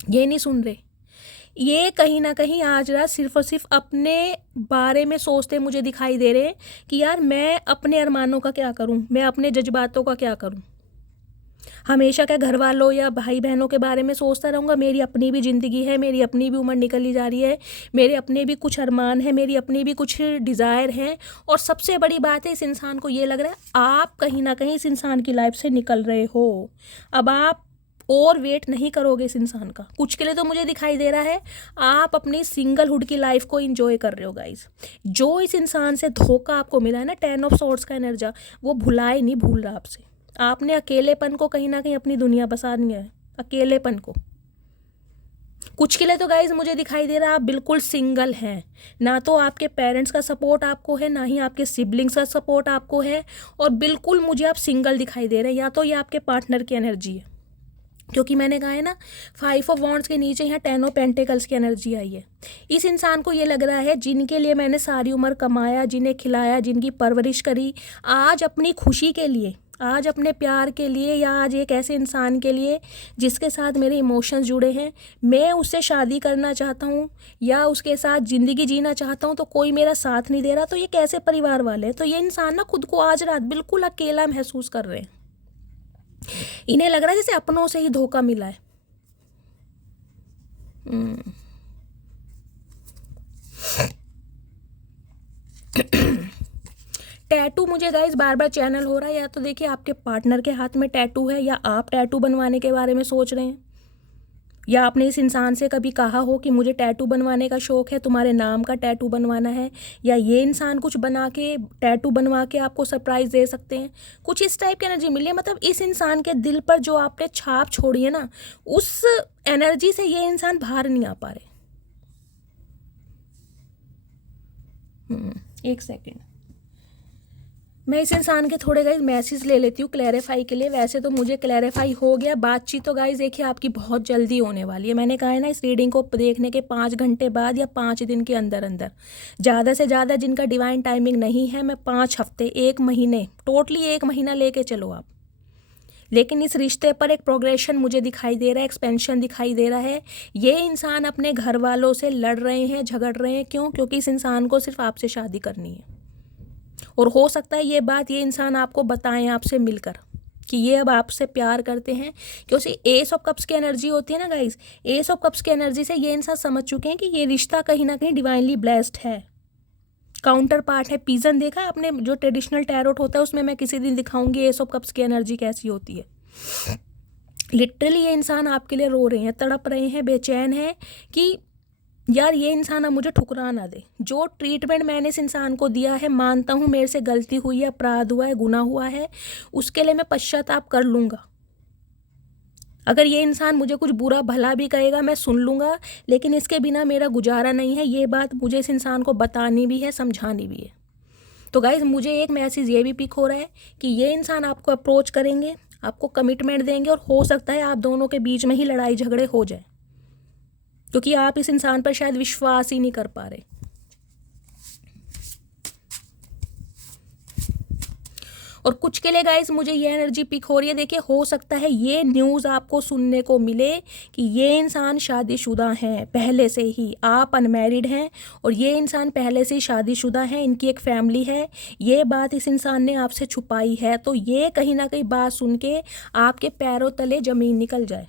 ये नहीं सुन रहे। ये कहीं ना कहीं आज रात सिर्फ और सिर्फ अपने बारे में सोचते मुझे दिखाई दे रहे हैं कि यार मैं अपने अरमानों का क्या करूं, मैं अपने जज्बातों का क्या करूं। हमेशा क्या घर वालों या भाई बहनों के बारे में सोचता रहूँगा? मेरी अपनी भी ज़िंदगी है, मेरी अपनी भी उम्र निकली जा रही है, मेरे अपने भी कुछ अरमान हैं, मेरी अपनी भी कुछ डिज़ायर हैं। और सबसे बड़ी बात है, इस इंसान को ये लग रहा है आप कहीं ना कहीं इस इंसान की लाइफ से निकल रहे हो। अब आप और वेट नहीं करोगे इस इंसान का। कुछ के लिए तो मुझे दिखाई दे रहा है आप अपनी सिंगलहुड की लाइफ को एंजॉय कर रहे हो गाइस। जो इस इंसान से धोखा आपको मिला है ना, 10 ऑफ सॉर्ड्स का एनर्जी, वो भुलाए नहीं भूल रहा आपसे। आपने अकेलेपन को कहीं ना कहीं अपनी दुनिया बसा दिया है, अकेलेपन को। कुछ के लिए तो गाइज मुझे दिखाई दे रहा है आप बिल्कुल सिंगल हैं, ना तो आपके पेरेंट्स का सपोर्ट आपको है, ना ही आपके सिबलिंग्स का सपोर्ट आपको है, और बिल्कुल मुझे आप सिंगल दिखाई दे रहे हैं। या तो ये आपके पार्टनर की एनर्जी है, क्योंकि मैंने कहा है ना 5 ऑफ वॉन्ड्स के नीचे यहाँ 10 ऑफ पेंटिकल्स की एनर्जी आई है। इस इंसान को ये लग रहा है जिनके लिए मैंने सारी उम्र कमाया, जिन्हें खिलाया, जिनकी परवरिश करी, आज अपनी खुशी के लिए, आज अपने प्यार के लिए, या आज एक ऐसे इंसान के लिए जिसके साथ मेरे इमोशंस जुड़े हैं, मैं उससे शादी करना चाहता हूँ या उसके साथ ज़िंदगी जीना चाहता हूँ, तो कोई मेरा साथ नहीं दे रहा। तो ये कैसे परिवार वाले हैं? तो ये इंसान ना खुद को आज रात बिल्कुल अकेला महसूस कर रहे हैं। इन्हें लग रहा है जैसे अपनों से ही धोखा मिला है। टैटू मुझे गाइस बार बार चैनल हो रहा है, या तो देखिए आपके पार्टनर के हाथ में टैटू है, या आप टैटू बनवाने के बारे में सोच रहे हैं, या आपने इस इंसान से कभी कहा हो कि मुझे टैटू बनवाने का शौक़ है, तुम्हारे नाम का टैटू बनवाना है, या ये इंसान कुछ बना के टैटू बनवा के आपको सरप्राइज़ दे सकते हैं। कुछ इस टाइप की एनर्जी मिली है। मतलब इस इंसान के दिल पर जो आपने छाप छोड़ी है ना, उस एनर्जी से ये इंसान बाहर नहीं आ पा रहे। एक सेकेंड, मैं इस इंसान के थोड़े गाइज मैसेज ले लेती हूँ क्लैरिफाई के लिए। वैसे तो मुझे क्लैरिफाई हो गया, बातचीत तो गाइज देखिए आपकी बहुत जल्दी होने वाली है। मैंने कहा है ना इस रीडिंग को देखने के 5 घंटे बाद या 5 दिन के अंदर अंदर, ज़्यादा से ज़्यादा जिनका डिवाइन टाइमिंग नहीं है, मैं 5 हफ्ते, 1 महीने, टोटली 1 महीना लेके चलो आप। लेकिन इस रिश्ते पर एक प्रोग्रेशन मुझे दिखाई दे रहा है, एक्सपेंशन दिखाई दे रहा है। ये इंसान अपने घर वालों से लड़ रहे हैं, झगड़ रहे हैं। क्यों? क्योंकि इस इंसान को सिर्फ आपसे शादी करनी है। और हो सकता है ये बात ये इंसान आपको बताएं आपसे मिलकर कि ये अब आपसे प्यार करते हैं, क्योंकि एस ऑफ कप्स की एनर्जी होती है ना गाइज, एस ऑफ कप्स की एनर्जी से ये इंसान समझ चुके हैं कि ये रिश्ता कहीं ना कहीं डिवाइनली ब्लेस्ड है। काउंटर पार्ट है पीजन, देखा आपने जो ट्रेडिशनल टैरोट होता है उसमें मैं किसी दिन दिखाऊंगी एस ऑफ कप्स की एनर्जी कैसी होती है। लिटरली ये इंसान आपके लिए रो रहे हैं, तड़प रहे हैं, बेचैन हैं कि यार ये इंसान अब मुझे ठुकरा ना दे। जो ट्रीटमेंट मैंने इस इंसान को दिया है, मानता हूँ मेरे से गलती हुई है, अपराध हुआ है, गुनाह हुआ है, उसके लिए मैं पश्चाताप कर लूँगा। अगर ये इंसान मुझे कुछ बुरा भला भी कहेगा मैं सुन लूँगा, लेकिन इसके बिना मेरा गुजारा नहीं है। ये बात मुझे इस इंसान को बतानी भी है, समझानी भी है। तो गाइज मुझे एक मैसेज ये भी पिक हो रहा है कि ये इंसान आपको अप्रोच करेंगे, आपको कमिटमेंट देंगे, और हो सकता है आप दोनों के बीच में ही लड़ाई झगड़े हो जाए, क्योंकि आप इस इंसान पर शायद विश्वास ही नहीं कर पा रहे। और कुछ के लिए गाइस मुझे ये एनर्जी पिक हो रही है। देखिए हो सकता है ये न्यूज़ आपको सुनने को मिले कि ये इंसान शादीशुदा हैं पहले से ही, आप अनमैरिड हैं और ये इंसान पहले से ही शादीशुदा हैं, इनकी एक फैमिली है। ये बात इस इंसान ने आपसे छुपाई है, तो ये कहीं ना कहीं बात सुन के आपके पैरों तले ज़मीन निकल जाए,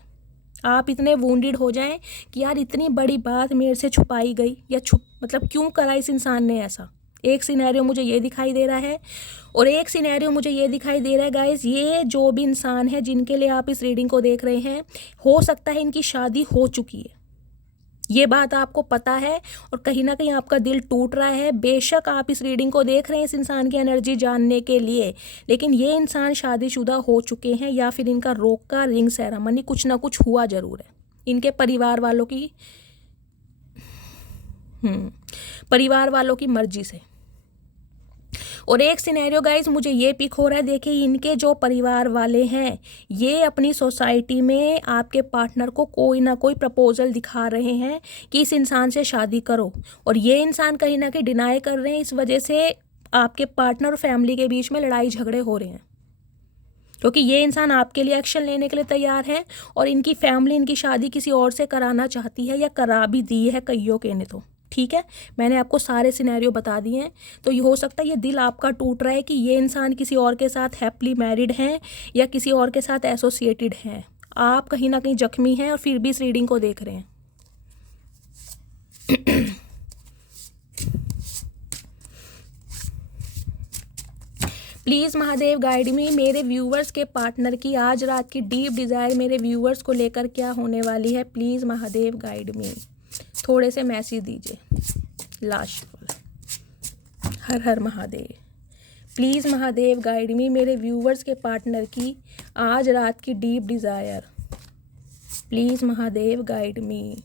आप इतने वुंडेड हो जाएं कि यार इतनी बड़ी बात मेरे से छुपाई गई, या मतलब क्यों करा इस इंसान ने ऐसा। एक सिनेरियो मुझे ये दिखाई दे रहा है और एक सिनेरियो मुझे ये दिखाई दे रहा है गाइस, ये जो भी इंसान है जिनके लिए आप इस रीडिंग को देख रहे हैं, हो सकता है इनकी शादी हो चुकी है। ये बात आपको पता है और कहीं ना कहीं आपका दिल टूट रहा है। बेशक आप इस रीडिंग को देख रहे हैं इस इंसान की एनर्जी जानने के लिए, लेकिन ये इंसान शादीशुदा हो चुके हैं या फिर इनका रोका रिंग सेरेमनी कुछ ना कुछ हुआ ज़रूर है इनके परिवार वालों की मर्जी से। और एक सिनेरियो गाइज मुझे ये पिक हो रहा है, देखिए इनके जो परिवार वाले हैं ये अपनी सोसाइटी में आपके पार्टनर को कोई ना कोई प्रपोजल दिखा रहे हैं कि इस इंसान से शादी करो, और ये इंसान कहीं ना कहीं डिनाई कर रहे हैं। इस वजह से आपके पार्टनर और फैमिली के बीच में लड़ाई झगड़े हो रहे हैं, क्योंकि ये इंसान आपके लिए एक्शन लेने के लिए तैयार है और इनकी फैमिली इनकी शादी किसी और से कराना चाहती है या करा भी दी है कईयों के ने। तो ठीक है, मैंने आपको सारे सिनेरियो बता दिए हैं। तो ये हो सकता है ये दिल आपका टूट रहा है कि ये इंसान किसी और के साथ हैप्पीली मैरिड हैं या किसी और के साथ एसोसिएटेड हैं। आप कहीं ना कहीं जख्मी हैं और फिर भी इस रीडिंग को देख रहे हैं। प्लीज़ महादेव गाइड मी, मेरे व्यूवर्स के पार्टनर की आज रात की डीप डिज़ायर मेरे व्यूवर्स को लेकर क्या होने वाली है। प्लीज़ महादेव गाइड मी, थोड़े से मैसेज दीजिए। लास्ट हर हर महादेव। प्लीज़ महादेव गाइड मी, मेरे व्यूवर्स के पार्टनर की आज रात की deep desire. Please Mahadev guide me.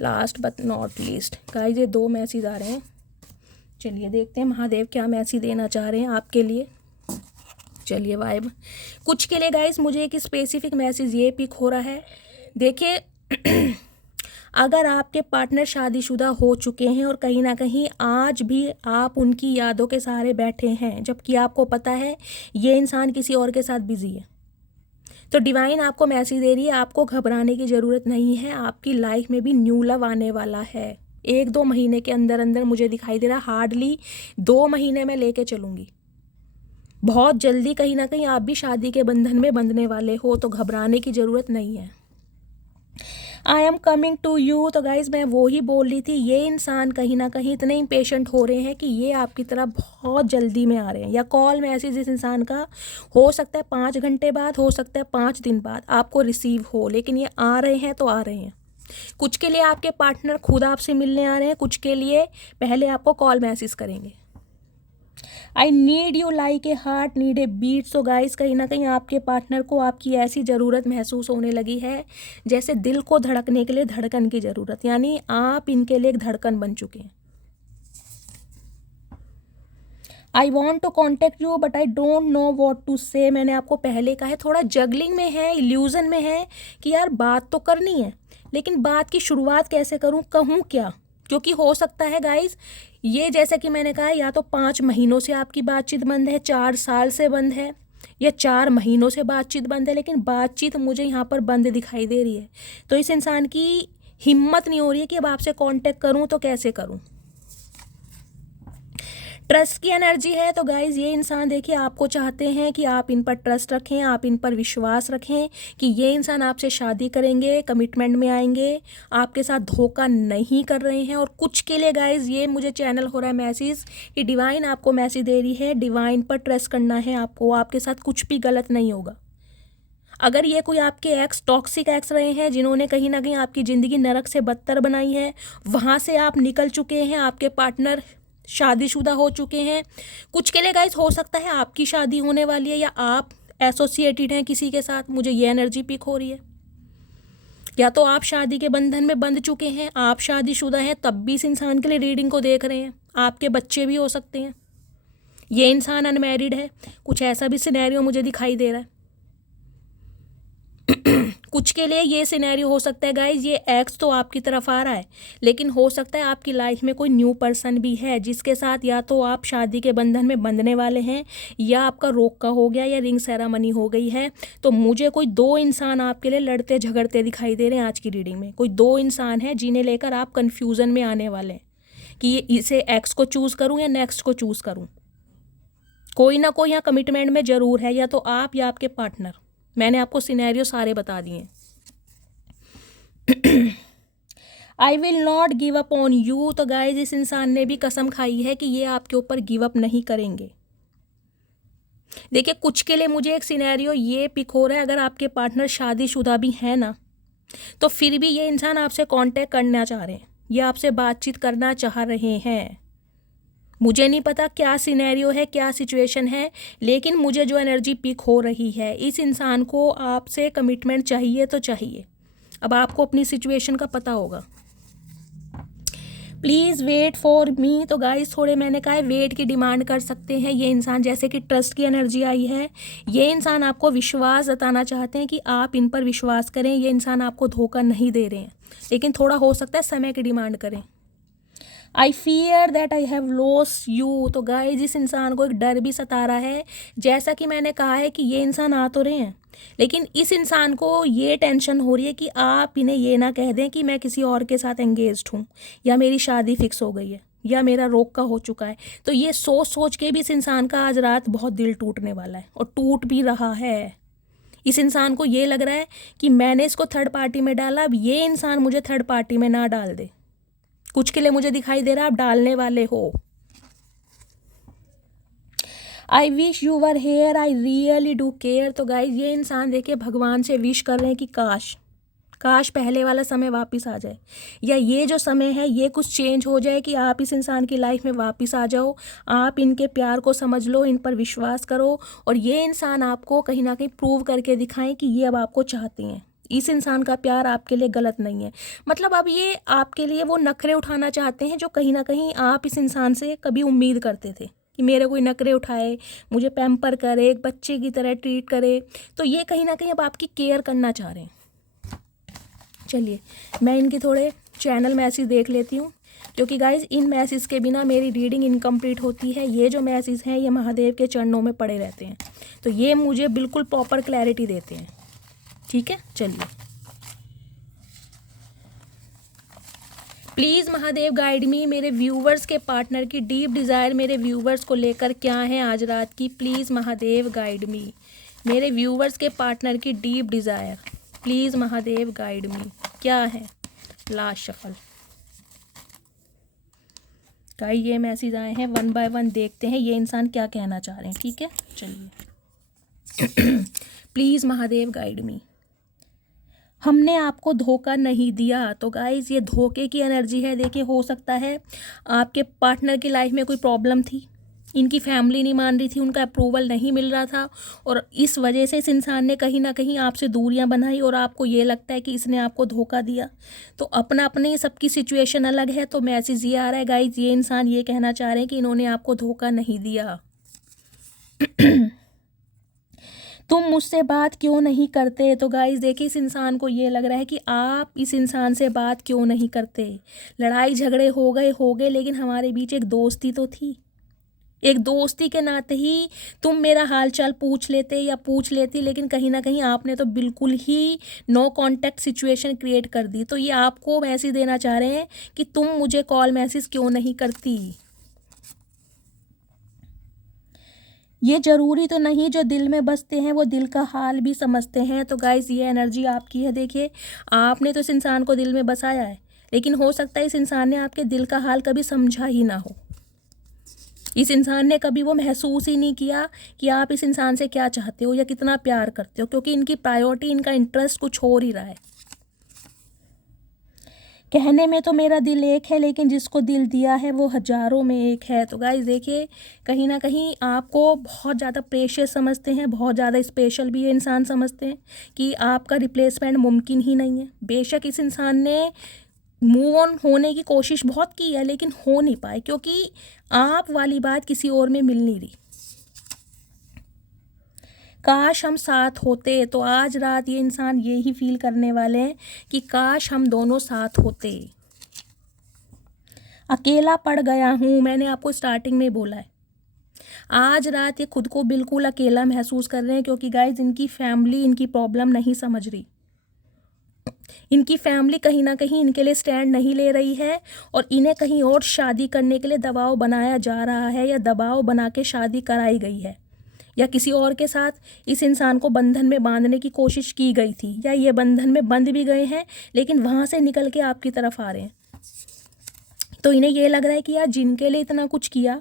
Last but not least guys, ये 2 मैसेज आ रहे हैं। चलिए देखते हैं महादेव क्या मैसेज देना चाह रहे हैं आपके लिए। चलिए वाइब कुछ के लिए गाइस मुझे एक स्पेसिफिक मैसेज ये पिक हो रहा है। देखिए अगर आपके पार्टनर शादीशुदा हो चुके हैं और कहीं ना कहीं आज भी आप उनकी यादों के सहारे बैठे हैं, जबकि आपको पता है ये इंसान किसी और के साथ बिजी है, तो डिवाइन आपको मैसेज दे रही है आपको घबराने की ज़रूरत नहीं है। आपकी लाइफ में भी न्यू लव आने वाला है 1-2 महीने के अंदर अंदर। मुझे दिखाई दे रहा हार्डली 2 महीने में लेके चलूँगी। बहुत जल्दी कहीं ना कहीं आप भी शादी के बंधन में बंधने वाले हो, तो घबराने की ज़रूरत नहीं है। I am coming to you, तो गाइज मैं वो ही बोल रही थी, ये इंसान कहीं ना कहीं इतने इम्पेशेंट हो रहे हैं कि ये आपकी तरफ बहुत जल्दी में आ रहे हैं। या कॉल मैसेज इस इंसान का हो सकता है 5 घंटे बाद, हो सकता है 5 दिन बाद आपको रिसीव हो, लेकिन ये आ रहे हैं तो आ रहे हैं। कुछ के लिए आपके पार्टनर खुद आपसे मिलने आ रहे हैं, कुछ के लिए पहले आपको कॉल मैसेज करेंगे। I need you like a heart need a beat. So guys कहीं ना कहीं आपके पार्टनर को आपकी ऐसी ज़रूरत महसूस होने लगी है जैसे दिल को धड़कने के लिए धड़कन की ज़रूरत, यानी आप इनके लिए एक धड़कन बन चुके हैं। I want to contact you but I don't know what to say. मैंने आपको पहले कहा है थोड़ा जगलिंग में है, इल्यूज़न में है कि यार बात तो करनी है लेकिन बात की शुरुआत कैसे करूं, कहूं क्या, क्योंकि हो सकता है गाइस ये जैसे कि मैंने कहा या तो 5 महीनों से आपकी बातचीत बंद है, 4 साल से बंद है, या 4 महीनों से बातचीत बंद है, लेकिन बातचीत मुझे यहाँ पर बंद दिखाई दे रही है। तो इस इंसान की हिम्मत नहीं हो रही है कि अब आपसे कांटेक्ट करूँ तो कैसे करूँ। ट्रस्ट की एनर्जी है, तो गाइज़ ये इंसान देखिए आपको चाहते हैं कि आप इन पर ट्रस्ट रखें, आप इन पर विश्वास रखें कि ये इंसान आपसे शादी करेंगे, कमिटमेंट में आएंगे, आपके साथ धोखा नहीं कर रहे हैं। और कुछ के लिए गाइज़ ये मुझे चैनल हो रहा है मैसेज कि डिवाइन आपको मैसेज दे रही है, डिवाइन पर ट्रस्ट करना है आपको, आपके साथ कुछ भी गलत नहीं होगा। अगर ये कोई आपके एक्स टॉक्सिक एक्स रहे हैं जिन्होंने कहीं ना कहीं आपकी ज़िंदगी नरक से बदतर बनाई है, वहाँ से आप निकल चुके हैं, आपके पार्टनर शादीशुदा हो चुके हैं। कुछ के लिए गाइस हो सकता है आपकी शादी होने वाली है या आप एसोसिएटेड हैं किसी के साथ, मुझे ये एनर्जी पिक हो रही है। या तो आप शादी के बंधन में बंध चुके हैं, आप शादीशुदा हैं तब भी इस इंसान के लिए रीडिंग को देख रहे हैं, आपके बच्चे भी हो सकते हैं, ये इंसान अनमैरिड है, कुछ ऐसा भी सिनेरियो मुझे दिखाई दे रहा है। कुछ के लिए ये सिनेरियो हो सकता है गाइज ये एक्स तो आपकी तरफ आ रहा है, लेकिन हो सकता है आपकी लाइफ में कोई न्यू पर्सन भी है जिसके साथ या तो आप शादी के बंधन में बंधने वाले हैं या आपका रोका हो गया या रिंग सेरेमनी हो गई है। तो मुझे कोई 2 इंसान आपके लिए लड़ते झगड़ते दिखाई दे रहे हैं आज की रीडिंग में। कोई 2 इंसान हैं जिन्हें लेकर आप कन्फ्यूज़न में आने वाले हैं कि इसे एक्स को चूज़ करूँ या नेक्स्ट को चूज़ करूँ। कोई ना कोई यहाँ कमिटमेंट में ज़रूर है, या तो आप या आपके पार्टनर। मैंने आपको सिनेरियो सारे बता दिए। I will not give up on you. तो गाइज इस इंसान ने भी कसम खाई है कि ये आपके ऊपर गिव अप नहीं करेंगे। देखिए कुछ के लिए मुझे एक सिनेरियो ये पिक हो रहा है, अगर आपके पार्टनर शादीशुदा भी है ना, तो फिर भी ये इंसान आपसे कांटेक्ट करना चाह रहे हैं, ये आपसे बातचीत करना चाह रहे हैं। मुझे नहीं पता क्या सिनेरियो है, क्या सिचुएशन है, लेकिन मुझे जो एनर्जी पिक हो रही है, इस इंसान को आपसे कमिटमेंट चाहिए तो चाहिए। अब आपको अपनी सिचुएशन का पता होगा। Please wait for me. तो गाइस थोड़े मैंने कहा है वेट की डिमांड कर सकते हैं ये इंसान, जैसे कि ट्रस्ट की एनर्जी आई है। ये इंसान आपको विश्वास जताना चाहते हैं कि आप इन पर विश्वास करें। ये इंसान आपको धोखा नहीं दे रहे हैं, लेकिन थोड़ा हो सकता है समय की डिमांड करें। I fear that I have lost you. तो गाइस इस इंसान को एक डर भी सता रहा है। जैसा कि मैंने कहा है कि ये इंसान आ तो रहे हैं, लेकिन इस इंसान को ये टेंशन हो रही है कि आप इन्हें ये ना कह दें कि मैं किसी और के साथ एंगेज्ड हूँ, या मेरी शादी फिक्स हो गई है, या मेरा रोका हो चुका है। तो ये सोच सोच के भी इस इंसान का आज रात बहुत दिल टूटने वाला है, और टूट भी रहा है। इस इंसान को ये लग रहा है कि मैंने इसको थर्ड पार्टी में डाला, अब ये इंसान मुझे थर्ड पार्टी में ना डाल दे। कुछ के लिए मुझे दिखाई दे रहा है आप डालने वाले हो। I wish you were here, I really do care. तो गाइज ये इंसान देखिए भगवान से विश कर रहे हैं कि काश पहले वाला समय वापस आ जाए, या ये जो समय है ये कुछ चेंज हो जाए, कि आप इस इंसान की लाइफ में वापस आ जाओ, आप इनके प्यार को समझ लो, इन पर विश्वास करो, और ये इंसान आपको कहीं ना कहीं प्रूव करके दिखाएं कि ये अब आपको चाहते हैं। इस इंसान का प्यार आपके लिए गलत नहीं है। मतलब अब ये आपके लिए वो नखरे उठाना चाहते हैं जो कहीं ना कहीं आप इस इंसान से कभी उम्मीद करते थे कि मेरे कोई नखरे उठाए, मुझे पैम्पर करे, एक बच्चे की तरह ट्रीट करे। तो ये कहीं ना कहीं अब आपकी केयर करना चाह रहे हैं। चलिए मैं इनकी थोड़े चैनल मैसेज देख लेती हूँ, क्योंकि गाइज इन मैसेज के बिना मेरी रीडिंग इनकम्प्लीट होती है। ये जो मैसेज हैं ये महादेव के चरणों में पड़े रहते हैं, तो ये मुझे बिल्कुल प्रॉपर क्लैरिटी देते हैं। ठीक है, चलिए प्लीज़ महादेव गाइड मी। मेरे व्यूवर्स के पार्टनर की डीप डिज़ायर मेरे व्यूवर्स को लेकर क्या है आज रात की। प्लीज़ महादेव गाइड मी। मेरे व्यूवर्स के पार्टनर की deep desire, please Mahadev guide मी, क्या है। लास्ट शफल का ये मैसेज आए हैं, वन बाय वन देखते हैं ये इंसान क्या कहना चाह रहे हैं। ठीक है, चलिए प्लीज़ महादेव गाइड मी। हमने आपको धोखा नहीं दिया। तो गाइज़ ये धोखे की एनर्जी है। देखिए हो सकता है आपके पार्टनर की लाइफ में कोई प्रॉब्लम थी, इनकी फैमिली नहीं मान रही थी, उनका अप्रूवल नहीं मिल रहा था, और इस वजह से इस इंसान ने कहीं ना कहीं आपसे दूरियां बनाई, और आपको ये लगता है कि इसने आपको धोखा दिया। तो अपना अपनी सबकी सिचुएशन अलग है। तो मैसेज ये आ रहा है गाइज़, ये इंसान ये कहना चाह रहे हैं कि इन्होंने आपको धोखा नहीं दिया। तुम मुझसे बात क्यों नहीं करते। तो गाइस देखिए इस इंसान को ये लग रहा है कि आप इस इंसान से बात क्यों नहीं करते। लड़ाई झगड़े हो गए, लेकिन हमारे बीच एक दोस्ती तो थी। एक दोस्ती के नाते ही तुम मेरा हालचाल पूछ लेते या पूछ लेती, लेकिन कहीं ना कहीं आपने तो बिल्कुल ही नो कांटेक्ट सिचुएशन क्रिएट कर दी। तो ये आपको मैसेज देना चाह रहे हैं कि तुम मुझे कॉल मैसेज क्यों नहीं करती। ये ज़रूरी तो नहीं जो दिल में बसते हैं वो दिल का हाल भी समझते हैं। तो गाइस ये एनर्जी आपकी है। देखिए आपने तो इस इंसान को दिल में बसाया है, लेकिन हो सकता है इस इंसान ने आपके दिल का हाल कभी समझा ही ना हो। इस इंसान ने कभी वो महसूस ही नहीं किया कि आप इस इंसान से क्या चाहते हो या कितना प्यार करते हो, क्योंकि इनकी प्रायोरिटी, इनका इंटरेस्ट कुछ और ही रहा है। कहने में तो मेरा दिल एक है, लेकिन जिसको दिल दिया है वो हज़ारों में एक है। तो गाइस देखिए कहीं ना कहीं आपको बहुत ज़्यादा प्रेशियस समझते हैं, बहुत ज़्यादा स्पेशल भी ये इंसान समझते हैं कि आपका रिप्लेसमेंट मुमकिन ही नहीं है। बेशक इस इंसान ने मूव ऑन होने की कोशिश बहुत की है, लेकिन हो नहीं पाए, क्योंकि आप वाली बात किसी और में मिल नहीं रही। काश हम साथ होते। तो आज रात ये इंसान ये ही फील करने वाले हैं कि काश हम दोनों साथ होते। अकेला पड़ गया हूँ, मैंने आपको स्टार्टिंग में बोला है। आज रात ये खुद को बिल्कुल अकेला महसूस कर रहे हैं, क्योंकि गाइज इनकी फैमिली इनकी प्रॉब्लम नहीं समझ रही। इनकी फैमिली कहीं ना कहीं इनके लिए स्टैंड नहीं ले रही है, और इन्हें कहीं और शादी करने के लिए दबाव बनाया जा रहा है, या दबाव बना के शादी कराई गई है। या किसी और के साथ इस इंसान को बंधन में बांधने की कोशिश की गई थी, या ये बंधन में बंध भी गए हैं लेकिन वहाँ से निकल के आपकी तरफ आ रहे हैं। तो इन्हें ये लग रहा है कि यार जिनके लिए इतना कुछ किया,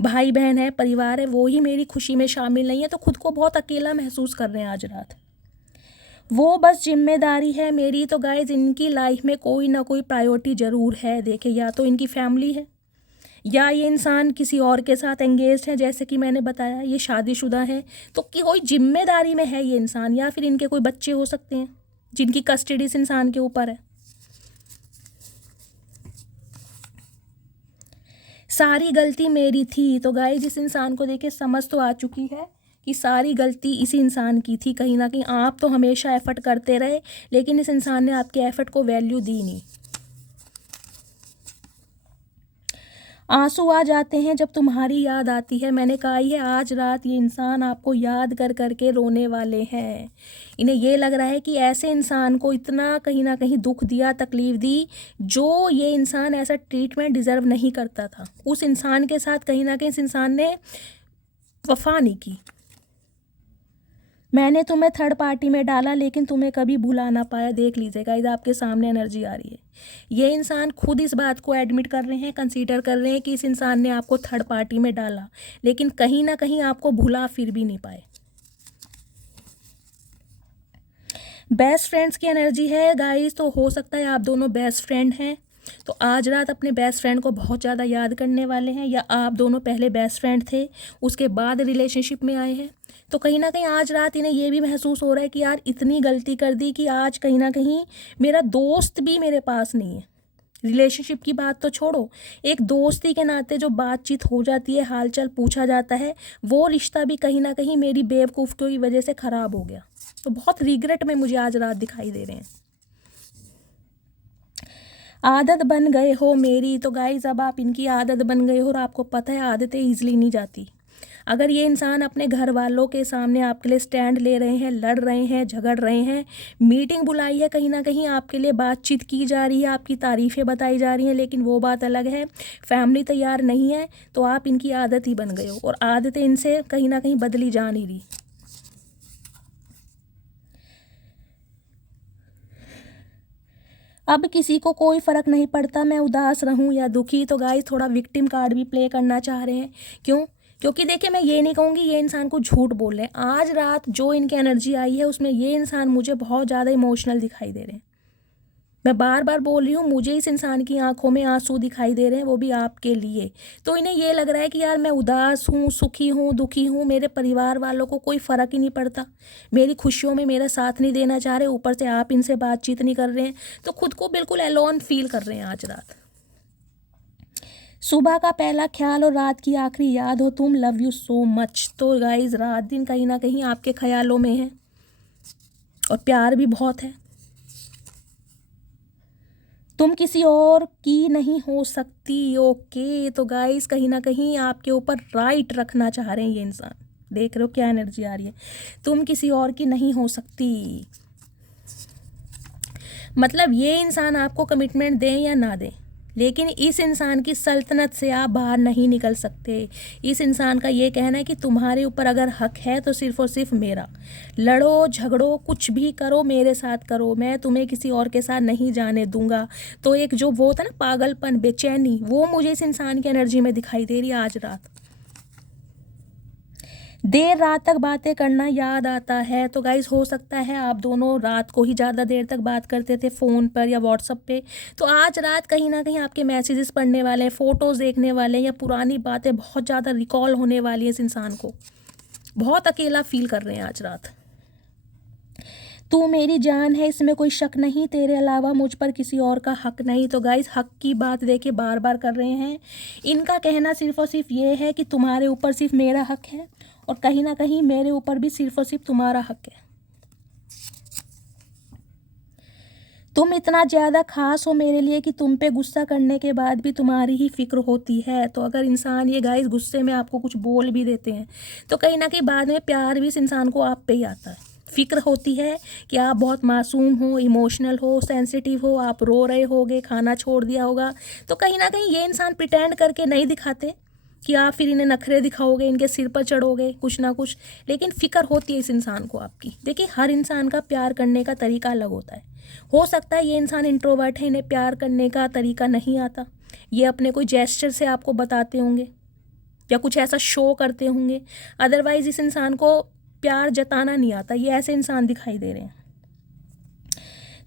भाई बहन है, परिवार है, वो ही मेरी खुशी में शामिल नहीं है, तो खुद को बहुत अकेला महसूस कर रहे हैं आज रात। वो बस जिम्मेदारी है मेरी। तो गाइज इनकी लाइफ में कोई ना कोई प्रायोरिटी ज़रूर है। देखिए, या तो इनकी फैमिली है, या ये इंसान किसी और के साथ एंगेज्ड है, जैसे कि मैंने बताया ये शादीशुदा है, तो कि कोई जिम्मेदारी में है ये इंसान, या फिर इनके कोई बच्चे हो सकते हैं जिनकी कस्टडी इस इंसान के ऊपर है। सारी गलती मेरी थी। तो गाइस इस इंसान को देखे समझ तो आ चुकी है कि सारी गलती इसी इंसान की थी। कहीं ना कहीं आप तो हमेशा एफर्ट करते रहे, लेकिन इस इंसान ने आपके एफर्ट को वैल्यू दी नहीं। आंसू आ जाते हैं जब तुम्हारी याद आती है। मैंने कहा ही है, आज रात ये इंसान आपको याद कर करके रोने वाले हैं। इन्हें ये लग रहा है कि ऐसे इंसान को इतना कहीं ना कहीं दुख दिया, तकलीफ़ दी, जो ये इंसान ऐसा ट्रीटमेंट डिज़र्व नहीं करता था। उस इंसान के साथ कहीं ना कहीं इस इंसान ने वफा नहीं की। मैंने तुम्हें थर्ड पार्टी में डाला लेकिन तुम्हें कभी भुला ना पाया। देख लीजिएगा, इधर आपके सामने एनर्जी आ रही है। ये इंसान खुद इस बात को एडमिट कर रहे हैं, कंसीडर कर रहे हैं कि इस इंसान ने आपको थर्ड पार्टी में डाला, लेकिन कहीं ना कहीं आपको भुला फिर भी नहीं पाए। बेस्ट फ्रेंड्स की एनर्जी है गाइस। तो हो सकता है आप दोनों बेस्ट फ्रेंड हैं, तो आज रात अपने बेस्ट फ्रेंड को बहुत ज़्यादा याद करने वाले हैं, या आप दोनों पहले बेस्ट फ्रेंड थे उसके बाद रिलेशनशिप में आए हैं। तो कहीं ना कहीं आज रात इन्हें ये भी महसूस हो रहा है कि यार इतनी गलती कर दी कि आज कहीं ना कहीं मेरा दोस्त भी मेरे पास नहीं है। रिलेशनशिप की बात तो छोड़ो, एक दोस्ती के नाते जो बातचीत हो जाती है, हालचाल पूछा जाता है, वो रिश्ता भी कहीं ना कहीं मेरी बेवकूफ़ियों की वजह से ख़राब हो गया। तो बहुत रिग्रेट में मुझे आज रात दिखाई दे रहे हैं। आदत बन गए हो मेरी। तो गाइज अब आप इनकी आदत बन गए हो, और आपको पता है आदतें ईजिली नहीं जाती। अगर ये इंसान अपने घर वालों के सामने आपके लिए स्टैंड ले रहे हैं, लड़ रहे हैं, झगड़ रहे हैं, मीटिंग बुलाई है, कहीं ना कहीं आपके लिए बातचीत की जा रही है, आपकी तारीफ़ें बताई जा रही हैं, लेकिन वो बात अलग है, फैमिली तैयार नहीं है, तो आप इनकी आदत ही बन गए हो, और आदतें इनसे कहीं ना कहीं बदली जा नहीं रही। अब किसी को कोई फ़र्क नहीं पड़ता मैं उदास रहूं या दुखी। तो गाइस थोड़ा विक्टिम कार्ड भी प्ले करना चाह रहे हैं। क्यों? क्योंकि देखिए, मैं ये नहीं कहूँगी ये इंसान को झूठ बोल रहे हैं। आज रात जो इनकी एनर्जी आई है उसमें ये इंसान मुझे बहुत ज़्यादा इमोशनल दिखाई दे रहे हैं। मैं बार बार बोल रही हूँ, मुझे इस इंसान की आंखों में आंसू दिखाई दे रहे हैं, वो भी आपके लिए। तो इन्हें ये लग रहा है कि यार मैं उदास हूँ, सुखी हूँ, दुखी हूँ, मेरे परिवार वालों को कोई फ़र्क ही नहीं पड़ता, मेरी खुशियों में मेरा साथ नहीं देना चाह रहे, ऊपर से आप इनसे बातचीत नहीं कर रहे हैं, तो खुद को बिल्कुल एलोन फील कर रहे हैं आज रात। सुबह का पहला ख्याल और रात की आखिरी याद हो तुम, लव यू सो मच। तो गाइज रात दिन कहीं ना कहीं आपके ख्यालों में है, और प्यार भी बहुत है। तुम किसी और की नहीं हो सकती। ओके, तो गाइस कहीं ना कहीं आपके ऊपर राइट रखना चाह रहे हैं ये इंसान। देख रहे हो क्या एनर्जी आ रही है? तुम किसी और की नहीं हो सकती, मतलब ये इंसान आपको कमिटमेंट दें या ना दें, लेकिन इस इंसान की सल्तनत से आप बाहर नहीं निकल सकते। इस इंसान का ये कहना है कि तुम्हारे ऊपर अगर हक है तो सिर्फ़ और सिर्फ मेरा। लड़ो झगड़ो कुछ भी करो मेरे साथ करो, मैं तुम्हें किसी और के साथ नहीं जाने दूंगा। तो एक जो वो था ना पागलपन, बेचैनी, वो मुझे इस इंसान की एनर्जी में दिखाई दे रही है आज रात। देर रात तक बातें करना याद आता है। तो गाइज़ हो सकता है आप दोनों रात को ही ज़्यादा देर तक बात करते थे फ़ोन पर या व्हाट्सएप पे, तो आज रात कहीं ना कहीं आपके मैसेजेस पढ़ने वाले हैं, फ़ोटोज़ देखने वाले हैं, या पुरानी बातें बहुत ज़्यादा रिकॉल होने वाली हैं। इस इंसान को बहुत अकेला फील कर रहे हैं आज रात। तू मेरी जान है, इसमें कोई शक नहीं, तेरे अलावा मुझ पर किसी और का हक नहीं। तो गाइस हक की बात देखिए बार बार कर रहे हैं। इनका कहना सिर्फ और सिर्फ ये है कि तुम्हारे ऊपर सिर्फ मेरा हक है, और कहीं ना कहीं मेरे ऊपर भी सिर्फ और सिर्फ तुम्हारा हक है। तुम इतना ज़्यादा खास हो मेरे लिए कि तुम पे गुस्सा करने के बाद भी तुम्हारी ही फिक्र होती है। तो अगर इंसान ये गाइस गुस्से में आपको कुछ बोल भी देते हैं, तो कहीं ना कहीं बाद में प्यार भी इस इंसान को आप पे ही आता है। फिक्र होती है कि आप बहुत मासूम हो, इमोशनल हो, सेंसिटिव हो, आप रो रहे होगे, खाना छोड़ दिया होगा। तो कहीं ना कहीं ये इंसान प्रिटेंड करके नहीं दिखाते कि आप फिर इन्हें नखरे दिखाओगे, इनके सिर पर चढ़ोगे कुछ ना कुछ, लेकिन फ़िक्र होती है इस इंसान को आपकी। देखिए हर इंसान का प्यार करने का तरीका अलग होता है। हो सकता है ये इंसान इंट्रोवर्ट है, इन्हें प्यार करने का तरीका नहीं आता, ये अपने कोई जेस्चर से आपको बताते होंगे या कुछ ऐसा शो करते होंगे, अदरवाइज़ इस इंसान को प्यार जताना नहीं आता। ये ऐसे इंसान दिखाई दे रहे हैं।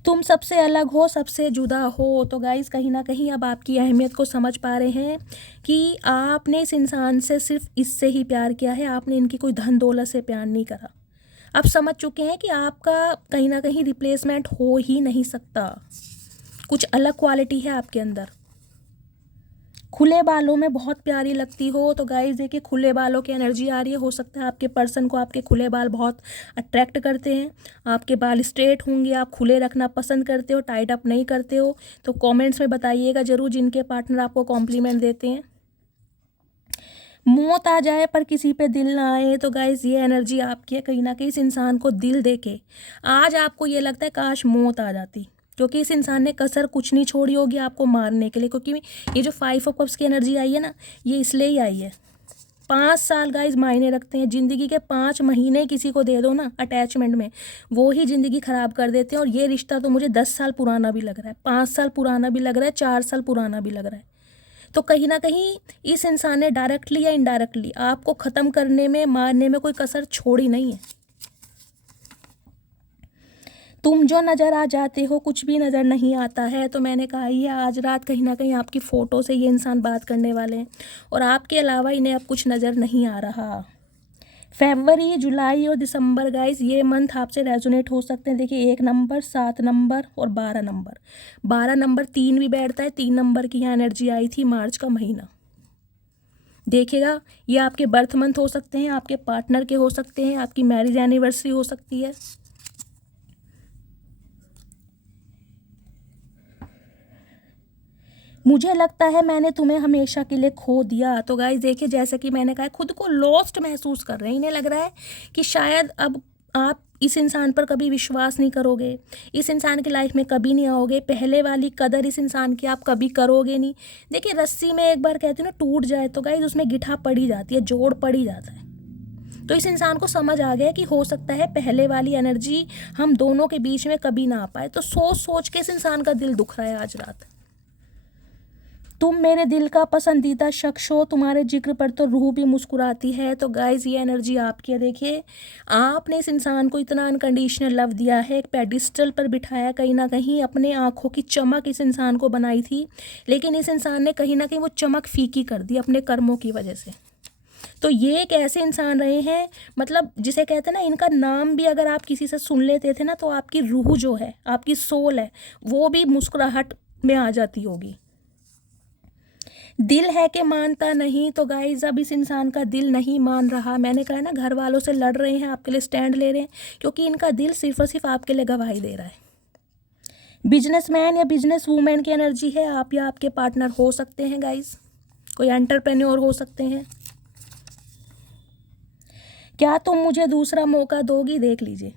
तुम सबसे अलग हो, सबसे जुदा हो। तो गाइज़ कहीं ना कहीं अब आपकी अहमियत को समझ पा रहे हैं कि आपने इस इंसान से सिर्फ इससे ही प्यार किया है, आपने इनकी कोई धन दौलत से प्यार नहीं करा। अब समझ चुके हैं कि आपका कहीं ना कहीं रिप्लेसमेंट हो ही नहीं सकता, कुछ अलग क्वालिटी है आपके अंदर। खुले बालों में बहुत प्यारी लगती हो। तो गाइस देखिए खुले बालों की एनर्जी आ रही है। हो सकता है आपके पर्सन को आपके खुले बाल बहुत अट्रैक्ट करते हैं, आपके बाल स्ट्रेट होंगे, आप खुले रखना पसंद करते हो, टाइट अप नहीं करते हो। तो कमेंट्स में बताइएगा ज़रूर जिनके पार्टनर आपको कॉम्प्लीमेंट देते हैं। मौत आ जाए पर किसी पे दिल ना आए। तो गाइस ये एनर्जी आपकी है। कहीं ना कहीं इस इंसान को दिल दे के आज आपको ये लगता है काश मौत आ जाती, क्योंकि इस इंसान ने कसर कुछ नहीं छोड़ी होगी आपको मारने के लिए। क्योंकि ये जो 5 ऑफ कप्स की एनर्जी आई है ना, ये इसलिए ही आई है। 5 साल गाइस मायने रखते हैं। ज़िंदगी के 5 महीने किसी को दे दो ना अटैचमेंट में, वो ही ज़िंदगी ख़राब कर देते हैं। और ये रिश्ता तो मुझे 10 साल पुराना भी लग रहा है, 5 साल पुराना भी लग रहा है, 4 साल पुराना भी लग रहा है। तो कहीं ना कहीं इस इंसान ने डायरेक्टली या इनडायरेक्टली आपको ख़त्म करने में, मारने में कोई कसर छोड़ी नहीं है। तुम जो नज़र आ जाते हो कुछ भी नज़र नहीं आता है। तो मैंने कहा ही है आज रात कहीं ना कहीं आपकी फ़ोटो से ये इंसान बात करने वाले हैं, और आपके अलावा इन्हें अब कुछ नज़र नहीं आ रहा। फरवरी, जुलाई और दिसंबर गाइस ये मंथ आपसे रेजोनेट हो सकते हैं। देखिए 1 नंबर, 7 नंबर और 12 नंबर। 12 नंबर 3 भी बैठता है, 3 नंबर की यहाँ एनर्जी आई थी मार्च का महीना। देखिएगा ये आपके बर्थ मंथ हो सकते हैं, आपके पार्टनर के हो सकते हैं, आपकी मैरिज एनिवर्सरी हो सकती है। मुझे लगता है मैंने तुम्हें हमेशा के लिए खो दिया। तो गाइस देखिए जैसे कि मैंने कहा खुद को लॉस्ट महसूस कर रहे हैं। इन्हें लग रहा है कि शायद अब आप इस इंसान पर कभी विश्वास नहीं करोगे, इस इंसान की लाइफ में कभी नहीं आओगे, पहले वाली कदर इस इंसान की आप कभी करोगे नहीं। देखिए रस्सी में एक बार कहते हैं ना टूट जाए तो गाइस उसमें गिठा पड़ी जाती है, जोड़ पड़ी जाता है। तो इस इंसान को समझ आ गया कि हो सकता है पहले वाली एनर्जी हम दोनों के बीच में कभी ना आ पाए। तो सोच सोच के इस इंसान का दिल दुख रहा है आज रात। तुम मेरे दिल का पसंदीदा शख्स हो, तुम्हारे जिक्र पर तो रूह भी मुस्कुराती है। तो गाइज ये एनर्जी आपकी है। देखिए आपने इस इंसान को इतना अनकंडीशनल लव दिया है, एक पेडिस्टल पर बिठाया, कहीं ना कहीं अपने आँखों की चमक इस इंसान को बनाई थी, लेकिन इस इंसान ने कहीं ना कहीं वो चमक फीकी कर दी अपने कर्मों की वजह से। तो ये एक ऐसे इंसान रहे हैं, मतलब जिसे कहते हैं ना, इनका नाम भी अगर आप किसी से सुन लेते थे ना तो आपकी रूह जो है, आपकी सोल है, वो भी मुस्कुराहट में आ जाती होगी। दिल है कि मानता नहीं। तो गाइज अब इस इंसान का दिल नहीं मान रहा। मैंने कहा ना घर वालों से लड़ रहे हैं, आपके लिए स्टैंड ले रहे हैं, क्योंकि इनका दिल सिर्फ और सिर्फ आपके लिए गवाही दे रहा है। बिजनेसमैन या बिजनेस वूमेन की एनर्जी है। आप या आपके पार्टनर हो सकते हैं गाइज, कोई एंटरप्रेन्योर हो सकते हैं। क्या तुम मुझे दूसरा मौका दोगी? देख लीजिए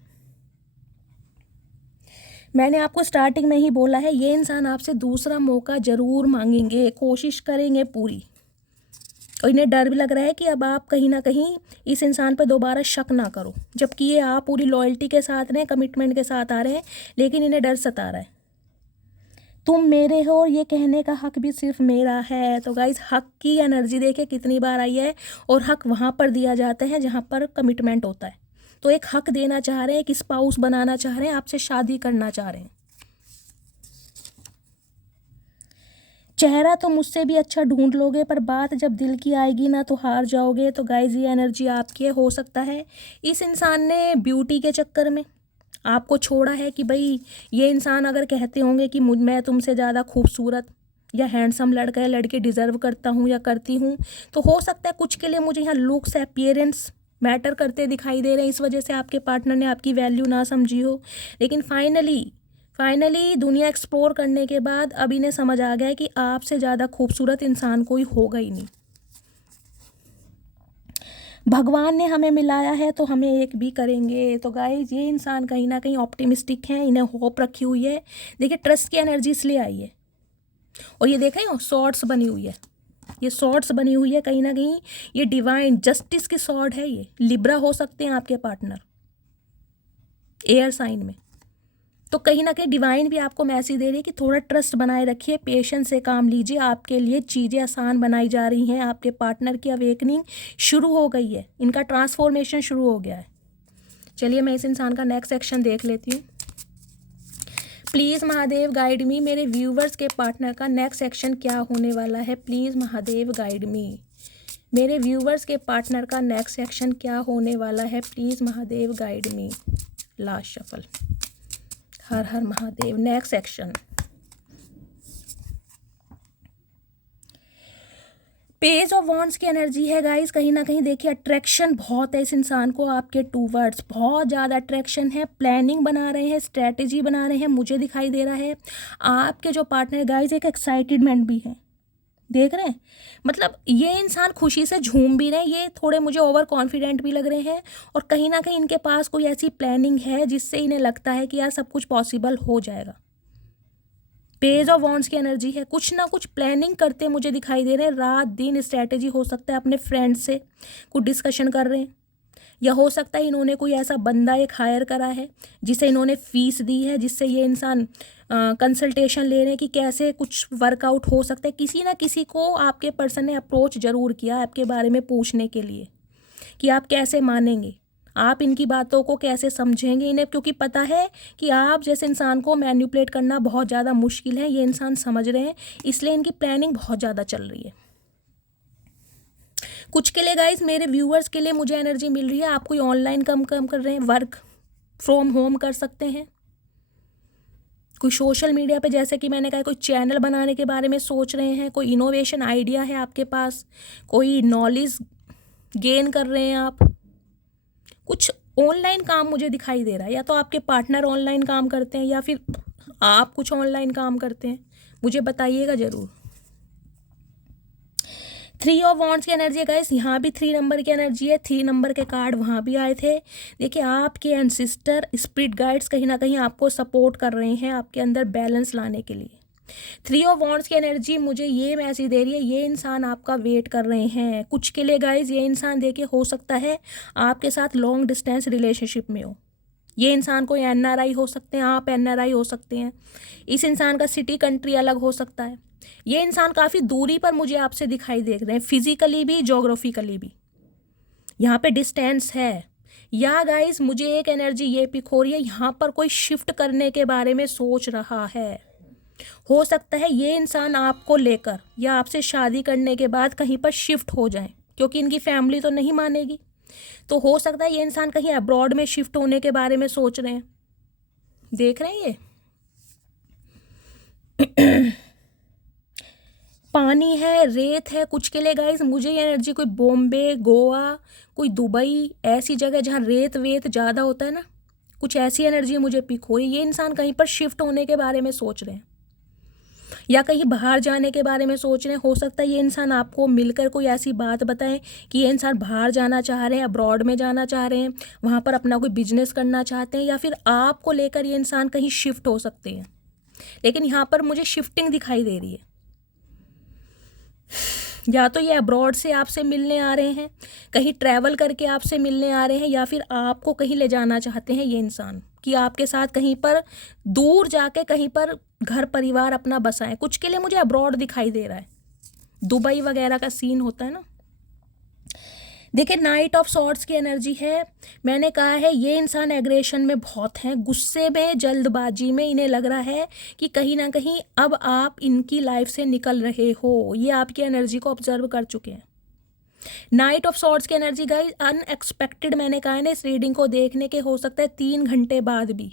मैंने आपको स्टार्टिंग में ही बोला है ये इंसान आपसे दूसरा मौका ज़रूर मांगेंगे, कोशिश करेंगे पूरी। और इन्हें डर भी लग रहा है कि अब आप कहीं ना कहीं इस इंसान पर दोबारा शक ना करो, जबकि ये आप पूरी लॉयल्टी के साथ रहे, कमिटमेंट के साथ आ रहे हैं, लेकिन इन्हें डर सता रहा है। तुम मेरे हो और ये कहने का हक भी सिर्फ मेरा है। तो गाइज हक की एनर्जी देखिए कितनी बार आई है, और हक वहाँ पर दिया जाता है जहाँ पर कमिटमेंट होता है। तो एक हक देना चाह रहे हैं, एक स्पाउस बनाना चाह रहे हैं, आपसे शादी करना चाह रहे हैं। चेहरा तो मुझसे भी अच्छा ढूंढ लोगे, पर बात जब दिल की आएगी ना तो हार जाओगे। तो गाइज ये एनर्जी आपकी है। हो सकता है इस इंसान ने ब्यूटी के चक्कर में आपको छोड़ा है कि भाई ये इंसान अगर कहते होंगे कि मैं तुमसे ज़्यादा खूबसूरत या हैंडसम लड़का या लड़की डिज़र्व करता हूँ या करती हूँ, तो हो सकता है कुछ के लिए मुझे यहाँ लुक्स, अपीयरेंस मैटर करते दिखाई दे रहे हैं, इस वजह से आपके पार्टनर ने आपकी वैल्यू ना समझी हो। लेकिन फाइनली दुनिया एक्सप्लोर करने के बाद अब इन्हें समझ आ गया है कि आपसे ज़्यादा खूबसूरत इंसान कोई होगा ही नहीं। भगवान ने हमें मिलाया है तो हमें एक भी करेंगे। तो गाइज ये इंसान कहीं ना कहीं ऑप्टिमिस्टिक है, इन्हें होप रखी हुई है। देखिए ट्रस्ट की एनर्जी इसलिए आई है, और ये देखें शॉर्ट्स बनी हुई है, ये सॉर्ड्स बनी हुई है, कहीं ना कहीं ये डिवाइन जस्टिस की सॉर्ड है। ये लिब्रा हो सकते हैं आपके पार्टनर, एयर साइन में। तो कहीं ना कहीं डिवाइन भी आपको मैसेज दे रही है कि थोड़ा ट्रस्ट बनाए रखिए, पेशेंस से काम लीजिए, आपके लिए चीज़ें आसान बनाई जा रही हैं। आपके पार्टनर की अवेकनिंग शुरू हो गई है, इनका ट्रांसफॉर्मेशन शुरू हो गया है। चलिए मैं इस इंसान का नेक्स्ट सेक्शन देख लेती हूँ। प्लीज़ महादेव गाइड मी, मेरे व्यूवर्स के पार्टनर का नेक्स्ट सेक्शन क्या होने वाला है। प्लीज़ महादेव गाइड मी, मेरे व्यूवर्स के पार्टनर का नेक्स्ट सेक्शन क्या होने वाला है। Please Mahadev guide me. Last shuffle. हर हर Mahadev. Next section, page of wands की एनर्जी है गाइस। कहीं ना कहीं देखिए अट्रैक्शन बहुत है इस इंसान को आपके टूवर्ड्स, बहुत ज़्यादा अट्रैक्शन है। प्लानिंग बना रहे हैं, स्ट्रैटेजी बना रहे हैं, मुझे दिखाई दे रहा है। आपके जो पार्टनर गाइस एक एक्साइटेडमेंट भी है, देख रहे हैं, मतलब ये इंसान खुशी से झूम भी रहे हैं, ये थोड़े मुझे ओवर कॉन्फिडेंट भी लग रहे हैं। और कहीं ना कहीं इनके पास कोई ऐसी प्लानिंग है जिससे इन्हें लगता है कि यार सब कुछ पॉसिबल हो जाएगा। पेज ऑफ वॉन्ड्स की एनर्जी है, कुछ ना कुछ प्लानिंग करते मुझे दिखाई दे रहे हैं। रात दिन स्ट्रैटेजी, हो सकता है अपने फ्रेंड से कुछ डिस्कशन कर रहे हैं, या हो सकता है इन्होंने कोई ऐसा बंदा एक हायर करा है जिसे इन्होंने फीस दी है, जिससे ये इंसान कंसल्टेशन ले रहे हैं कि कैसे कुछ वर्कआउट हो सकता है। किसी ना किसी को आपके पर्सन ने अप्रोच ज़रूर किया आपके बारे में पूछने के लिए कि आप कैसे मानेंगे, आप इनकी बातों को कैसे समझेंगे। इन्हें क्योंकि पता है कि आप जैसे इंसान को मैनिपुलेट करना बहुत ज़्यादा मुश्किल है, ये इंसान समझ रहे हैं, इसलिए इनकी प्लानिंग बहुत ज़्यादा चल रही है। कुछ के लिए गाइस, मेरे व्यूअर्स के लिए मुझे एनर्जी मिल रही है, आप कोई ऑनलाइन काम कर रहे हैं, वर्क फ्रॉम होम कर सकते हैं, कोई सोशल मीडिया पे जैसे कि मैंने कहा कोई चैनल बनाने के बारे में सोच रहे हैं, कोई इनोवेशन आइडिया है आपके पास, कोई नॉलेज गेन कर रहे हैं आप, कुछ ऑनलाइन काम मुझे दिखाई दे रहा है। या तो आपके पार्टनर ऑनलाइन काम करते हैं या फिर आप कुछ ऑनलाइन काम करते हैं, मुझे बताइएगा ज़रूर। 3 ऑफ वॉन्ड्स की एनर्जी है गाइस, यहाँ भी 3 नंबर की एनर्जी है, 3 नंबर के कार्ड वहाँ भी आए थे। देखिए आपके एंसिस्टर स्पिरिट गाइड्स कहीं ना कहीं आपको सपोर्ट कर रहे हैं आपके अंदर बैलेंस लाने के लिए। 3 ऑफ वॉन्ड्स की एनर्जी मुझे ये मैसेज दे रही है, ये इंसान आपका वेट कर रहे हैं। कुछ के लिए गाइस ये इंसान देखिए हो सकता है आपके साथ लॉन्ग डिस्टेंस रिलेशनशिप में हो। ये इंसान कोई NRI हो सकते हैं, आप NRI हो सकते हैं। इस इंसान का सिटी कंट्री अलग हो सकता है। ये इंसान काफ़ी दूरी पर मुझे आपसे दिखाई दे रहे हैं, फिजिकली भी जोग्राफिकली भी, यहाँ पे डिस्टेंस है। या गाइस मुझे एक एनर्जी ये पिक हो रही है, यहाँ पर कोई शिफ्ट करने के बारे में सोच रहा है। हो सकता है ये इंसान आपको लेकर या आपसे शादी करने के बाद कहीं पर शिफ्ट हो जाए, क्योंकि इनकी फैमिली तो नहीं मानेगी। तो हो सकता है ये इंसान कहीं अब्रॉड में शिफ्ट होने के बारे में सोच रहे हैं, देख रहे हैं ये। पानी है, रेत है, कुछ के लिए गाइस मुझे ये एनर्जी कोई बॉम्बे, गोवा, कोई दुबई, ऐसी जगह जहाँ रेत वेत ज़्यादा होता है ना, कुछ ऐसी एनर्जी मुझे पिक हो रही है। ये इंसान कहीं पर शिफ्ट होने के बारे में सोच रहे हैं या कहीं बाहर जाने के बारे में सोच रहे हैं। हो सकता है ये इंसान आपको मिलकर कोई ऐसी बात बताएं कि ये इंसान बाहर जाना चाह रहे हैं, अब्रॉड में जाना चाह रहे हैं, वहाँ पर अपना कोई बिजनेस करना चाहते हैं, या फिर आपको लेकर ये इंसान कहीं शिफ्ट हो सकते हैं। लेकिन यहाँ पर मुझे शिफ्टिंग दिखाई दे रही है, या तो ये अब्रॉड से आपसे मिलने आ रहे हैं, कहीं ट्रैवल करके आपसे मिलने आ रहे हैं, या फिर आपको कहीं ले जाना चाहते हैं ये इंसान कि आपके साथ कहीं पर दूर जाके कहीं पर घर परिवार अपना बसाएं। कुछ के लिए मुझे अब्रॉड दिखाई दे रहा है, दुबई वगैरह का सीन होता है ना। देखिए नाइट ऑफ सॉर्ड्स की एनर्जी है, मैंने कहा है ये इंसान एग्रेशन में बहुत हैं, गुस्से में, जल्दबाजी में। इन्हें लग रहा है कि कहीं ना कहीं अब आप इनकी लाइफ से निकल रहे हो, ये आपकी एनर्जी को ऑब्जर्व कर चुके हैं। नाइट ऑफ सॉर्ड्स की एनर्जी गाइस अनएक्सपेक्टेड, मैंने कहा है ना इस रीडिंग को देखने के हो सकता है 3 घंटे बाद भी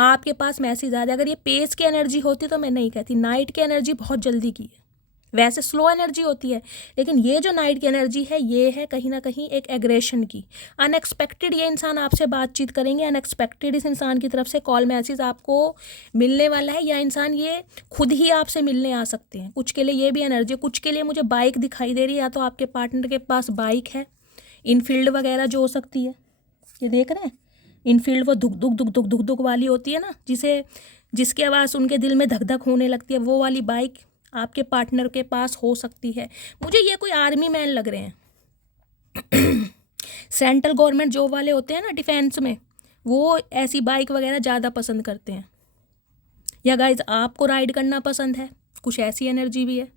आपके पास मैसेज आ जाए। अगर ये पेज की एनर्जी होती तो मैं नहीं कहती, नाइट की एनर्जी बहुत जल्दी की है, वैसे स्लो एनर्जी होती है, लेकिन ये जो नाइट की एनर्जी है ये है कहीं ना कहीं एक एग्रेशन की। अनएक्सपेक्टेड ये इंसान आपसे बातचीत करेंगे, अनएक्सपेक्टेड इस इंसान की तरफ से कॉल मैसेज आपको मिलने वाला है, या इंसान ये खुद ही आपसे मिलने आ सकते हैं। कुछ के लिए ये भी एनर्जी, कुछ के लिए मुझे बाइक दिखाई दे रही है, या तो आपके पार्टनर के पास बाइक है, इनफील्ड वगैरह जो हो सकती है, ये देख रहे हैं इनफील्ड, वो धुक धुक धुक धुक धुक धुक वाली होती है ना, जिसके आवाज़ उनके दिल में धक धक होने लगती है, वो वाली बाइक आपके पार्टनर के पास हो सकती है। मुझे ये कोई आर्मी मैन लग रहे हैं सेंट्रल गवर्नमेंट जॉब वाले होते हैं ना डिफेंस में, वो ऐसी बाइक वगैरह ज़्यादा पसंद करते हैं। या गाइज आपको राइड करना पसंद है, कुछ ऐसी एनर्जी भी है।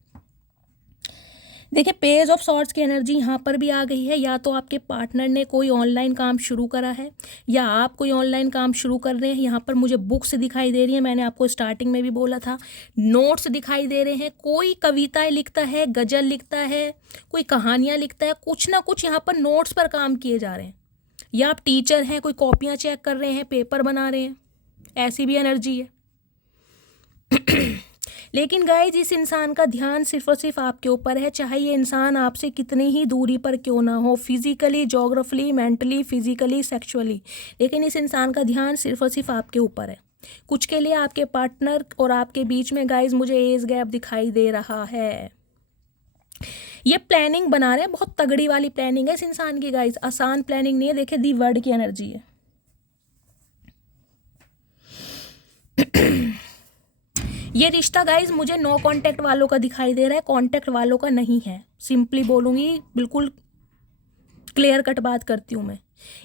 देखिए पेज ऑफ सॉर्ड्स की एनर्जी यहाँ पर भी आ गई है। या तो आपके पार्टनर ने कोई ऑनलाइन काम शुरू करा है या आप कोई ऑनलाइन काम शुरू कर रहे हैं। यहाँ पर मुझे बुक्स दिखाई दे रही है, मैंने आपको स्टार्टिंग में भी बोला था। नोट्स दिखाई दे रहे हैं, कोई कविताएं लिखता है, गज़ल लिखता है, कोई कहानियाँ लिखता है, कुछ ना कुछ यहाँ पर नोट्स पर काम किए जा रहे हैं। या आप टीचर हैं, कोई कॉपियाँ चेक कर रहे हैं, पेपर बना रहे हैं, ऐसी भी एनर्जी है। लेकिन गाइज इस इंसान का ध्यान सिर्फ और सिर्फ आपके ऊपर है, चाहे ये इंसान आपसे कितनी ही दूरी पर क्यों ना हो, physically, geographically, mentally, physically, sexually, लेकिन इस इंसान का ध्यान सिर्फ और सिर्फ आपके ऊपर है। कुछ के लिए आपके पार्टनर और आपके बीच में गाइज मुझे एज गैप दिखाई दे रहा है। ये प्लानिंग बना रहे हैं, बहुत तगड़ी वाली प्लानिंग है इस इंसान की गाइज, आसान प्लानिंग नहीं है। देखिए दी वर्ड की एनर्जी है। ये रिश्ता गाइज मुझे नो कांटेक्ट वालों का दिखाई दे रहा है, कांटेक्ट वालों का नहीं है। सिंपली बोलूँगी, बिल्कुल क्लियर कट बात करती हूँ मैं।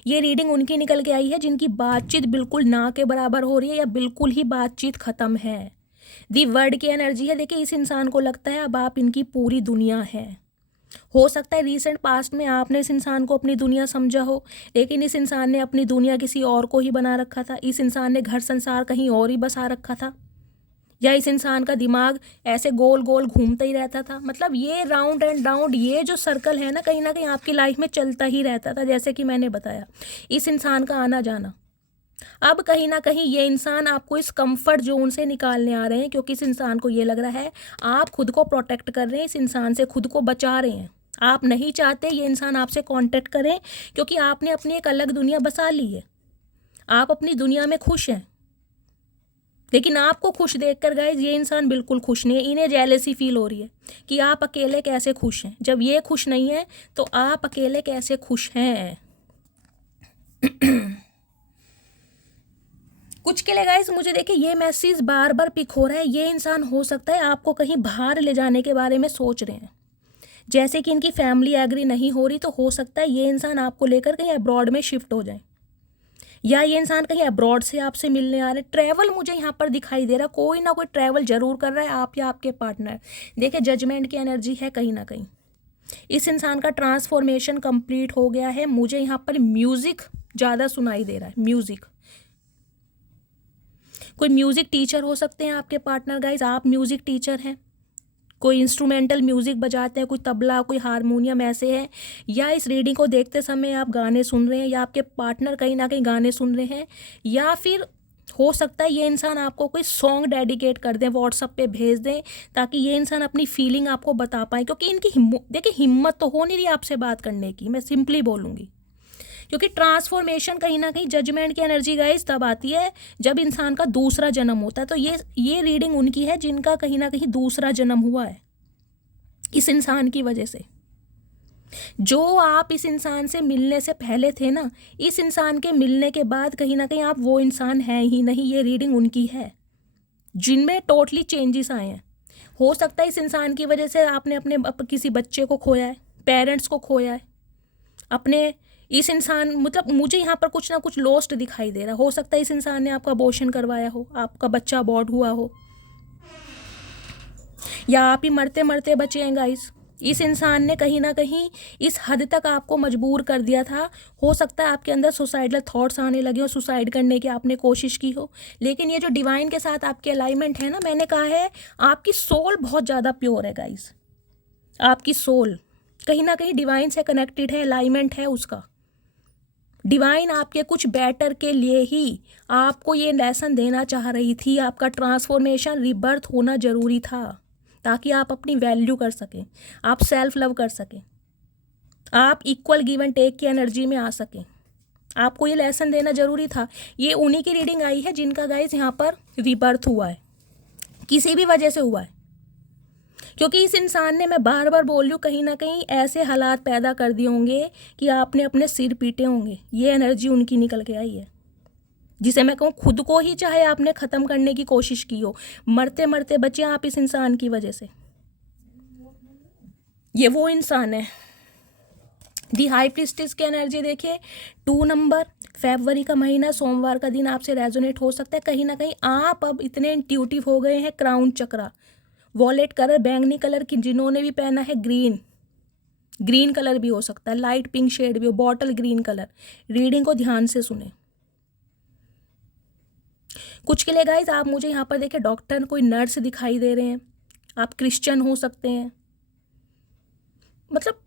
ये रीडिंग उनकी निकल के आई है जिनकी बातचीत बिल्कुल ना के बराबर हो रही है या बिल्कुल ही बातचीत ख़त्म है। दी वर्ड की एनर्जी है। देखिए इस इंसान को लगता है अब आप इनकी पूरी दुनिया है। हो सकता है रीसेंट पास्ट में आपने इस इंसान को अपनी दुनिया समझा हो, लेकिन इस इंसान ने अपनी दुनिया किसी और को ही बना रखा था। इस इंसान ने घर संसार कहीं और ही बसा रखा था, या इस इंसान का दिमाग ऐसे गोल गोल घूमता ही रहता था। मतलब ये राउंड एंड राउंड, ये जो सर्कल है ना कहीं आपकी लाइफ में चलता ही रहता था। जैसे कि मैंने बताया, इस इंसान का आना जाना, अब कहीं ना कहीं ये इंसान आपको इस कंफर्ट जोन से निकालने आ रहे हैं, क्योंकि इस इंसान को ये लग रहा है आप खुद को प्रोटेक्ट कर रहे हैं, इस इंसान से खुद को बचा रहे हैं। आप नहीं चाहते ये इंसान आपसे कांटेक्ट करें, क्योंकि आपने अपनी एक अलग दुनिया बसा ली है, आप अपनी दुनिया में खुश हैं। लेकिन आपको खुश देखकर गाइज ये इंसान बिल्कुल खुश नहीं है। इन्हें जेलसी फील हो रही है कि आप अकेले कैसे खुश हैं। जब ये खुश नहीं है तो आप अकेले कैसे खुश हैं। कुछ के लिए गाइज मुझे देखिए ये मैसेज बार बार पिक हो रहा है। ये इंसान हो सकता है आपको कहीं बाहर ले जाने के बारे में सोच रहे हैं। जैसे कि इनकी फैमिली एग्री नहीं हो रही, तो हो सकता है ये इंसान आपको लेकर कहीं अब्रॉड में शिफ्ट हो जाए, या ये इंसान कहीं अब्रॉड से आपसे मिलने आ रहे। ट्रैवल मुझे यहाँ पर दिखाई दे रहा, कोई ना कोई ट्रैवल जरूर कर रहा है आप या आपके पार्टनर। देखिए जजमेंट की एनर्जी है कहीं ना कहीं। इस इंसान का ट्रांसफॉर्मेशन कंप्लीट हो गया है। मुझे यहाँ पर म्यूजिक ज़्यादा सुनाई दे रहा है। म्यूजिक, कोई म्यूजिक टीचर हो सकते हैं आपके पार्टनर गाइज। आप म्यूजिक टीचर हैं, कोई इंस्ट्रूमेंटल म्यूज़िक बजाते हैं, कोई तबला, कोई हारमोनियम ऐसे है। या इस रीडिंग को देखते समय आप गाने सुन रहे हैं, या आपके पार्टनर कहीं ना कहीं गाने सुन रहे हैं, या फिर हो सकता है ये इंसान आपको कोई सॉन्ग डेडिकेट कर दें, व्हाट्सएप पे भेज दें, ताकि ये इंसान अपनी फीलिंग आपको बता पाए। क्योंकि इनकी देखिए हिम्मत तो हो नहीं रही आपसे बात करने की, मैं सिंपली बोलूँगी। क्योंकि ट्रांसफॉर्मेशन कहीं ना कहीं, जजमेंट की एनर्जी गाइज तब आती है जब इंसान का दूसरा जन्म होता है। तो ये रीडिंग उनकी है जिनका कहीं ना कहीं दूसरा जन्म हुआ है इस इंसान की वजह से। जो आप इस इंसान से मिलने से पहले थे ना, इस इंसान के मिलने के बाद कहीं ना कहीं आप वो इंसान हैं ही नहीं। ये रीडिंग उनकी है जिनमें टोटली चेंजेस आए हैं। हो सकता है इस इंसान की वजह से आपने अपने किसी बच्चे को खोया है, पेरेंट्स को खोया है, अपने इस इंसान, मतलब मुझे यहाँ पर कुछ ना कुछ लॉस्ट दिखाई दे रहा। हो सकता है इस इंसान ने आपका अबॉर्शन करवाया हो, आपका बच्चा अबॉर्ट हुआ हो, या आप ही मरते मरते बचे हैं गाइस। इस इंसान ने कहीं ना कहीं इस हद तक आपको मजबूर कर दिया था। हो सकता है आपके अंदर सुसाइडल थॉट्स आने लगे हो, सुसाइड करने की आपने कोशिश की हो। लेकिन ये जो डिवाइन के साथ आपकी अलाइनमेंट है ना, मैंने कहा है आपकी सोल बहुत ज़्यादा प्योर है गाइस। आपकी सोल कहीं ना कहीं डिवाइन से कनेक्टेड है, अलाइनमेंट है उसका। डिवाइन आपके कुछ बेटर के लिए ही आपको ये लेसन देना चाह रही थी। आपका ट्रांसफॉर्मेशन, रिबर्थ होना ज़रूरी था, ताकि आप अपनी वैल्यू कर सकें, आप सेल्फ लव कर सकें, आप इक्वल गिव एंड टेक की एनर्जी में आ सकें। आपको ये लेसन देना ज़रूरी था। ये उन्हीं की रीडिंग आई है जिनका गाइस यहाँ पर रिबर्थ हुआ है, किसी भी वजह से हुआ है। क्योंकि इस इंसान ने, मैं बार बार बोल रही हूँ, कहीं ना कहीं ऐसे हालात पैदा कर दिए होंगे कि आपने अपने सिर पीटे होंगे। ये एनर्जी उनकी निकल के आई है। जिसे मैं कहूँ खुद को ही चाहे आपने ख़त्म करने की कोशिश की हो, मरते मरते बचे आप इस इंसान की वजह से। ये वो इंसान है। दी हाई प्रीस्टेस की एनर्जी देखिए, 2 नंबर, फरवरी का महीना, सोमवार का दिन आपसे रेजोनेट हो सकता है। कहीं ना कहीं आप अब इतने इंट्यूटिव हो गए हैं। क्राउन चक्रा, वॉलेट कलर बैंगनी कलर की, जिन्होंने भी पहना है ग्रीन कलर भी हो सकता है, लाइट पिंक शेड भी हो, बॉटल ग्रीन कलर। रीडिंग को ध्यान से सुने। कुछ के लिए गाइज आप मुझे यहाँ पर देखिए डॉक्टर, कोई नर्स दिखाई दे रहे हैं, आप क्रिश्चियन हो सकते हैं, मतलब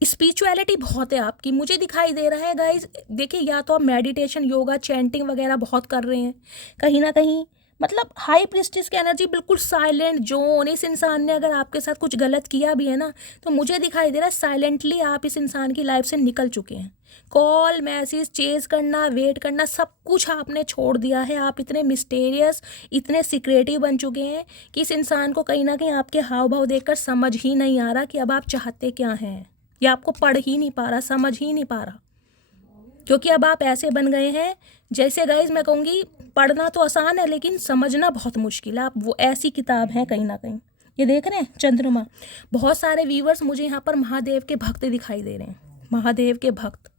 स्पिरिचुअलिटी बहुत है आपकी, मुझे दिखाई दे रहा है गाइज। देखिए या तो आप मेडिटेशन, योगा, चैंटिंग वगैरह बहुत कर रहे हैं कहीं ना कहीं, मतलब हाई प्रीस्टिस की एनर्जी बिल्कुल साइलेंट जोन। इस इंसान ने अगर आपके साथ कुछ गलत किया भी है ना, तो मुझे दिखाई दे रहा है साइलेंटली आप इस इंसान की लाइफ से निकल चुके हैं। कॉल, मैसेज, चेज करना, वेट करना, सब कुछ आपने छोड़ दिया है। आप इतने मिस्टेरियस, इतने सीक्रेटिव बन चुके हैं कि इस इंसान को कहीं ना कहीं आपके हाव भाव देखकर समझ ही नहीं आ रहा कि अब आप चाहते क्या हैं। या आपको पढ़ ही नहीं पा रहा, समझ ही नहीं पा रहा, क्योंकि अब आप ऐसे बन गए हैं जैसे गाइज मैं कहूँगी पढ़ना तो आसान है लेकिन समझना बहुत मुश्किल है। आप वो ऐसी किताब है कहीं ना कहीं। ये देख रहे हैं चंद्रमा, बहुत सारे व्यूवर्स मुझे यहाँ पर महादेव के भक्त दिखाई दे रहे हैं, महादेव के भक्त।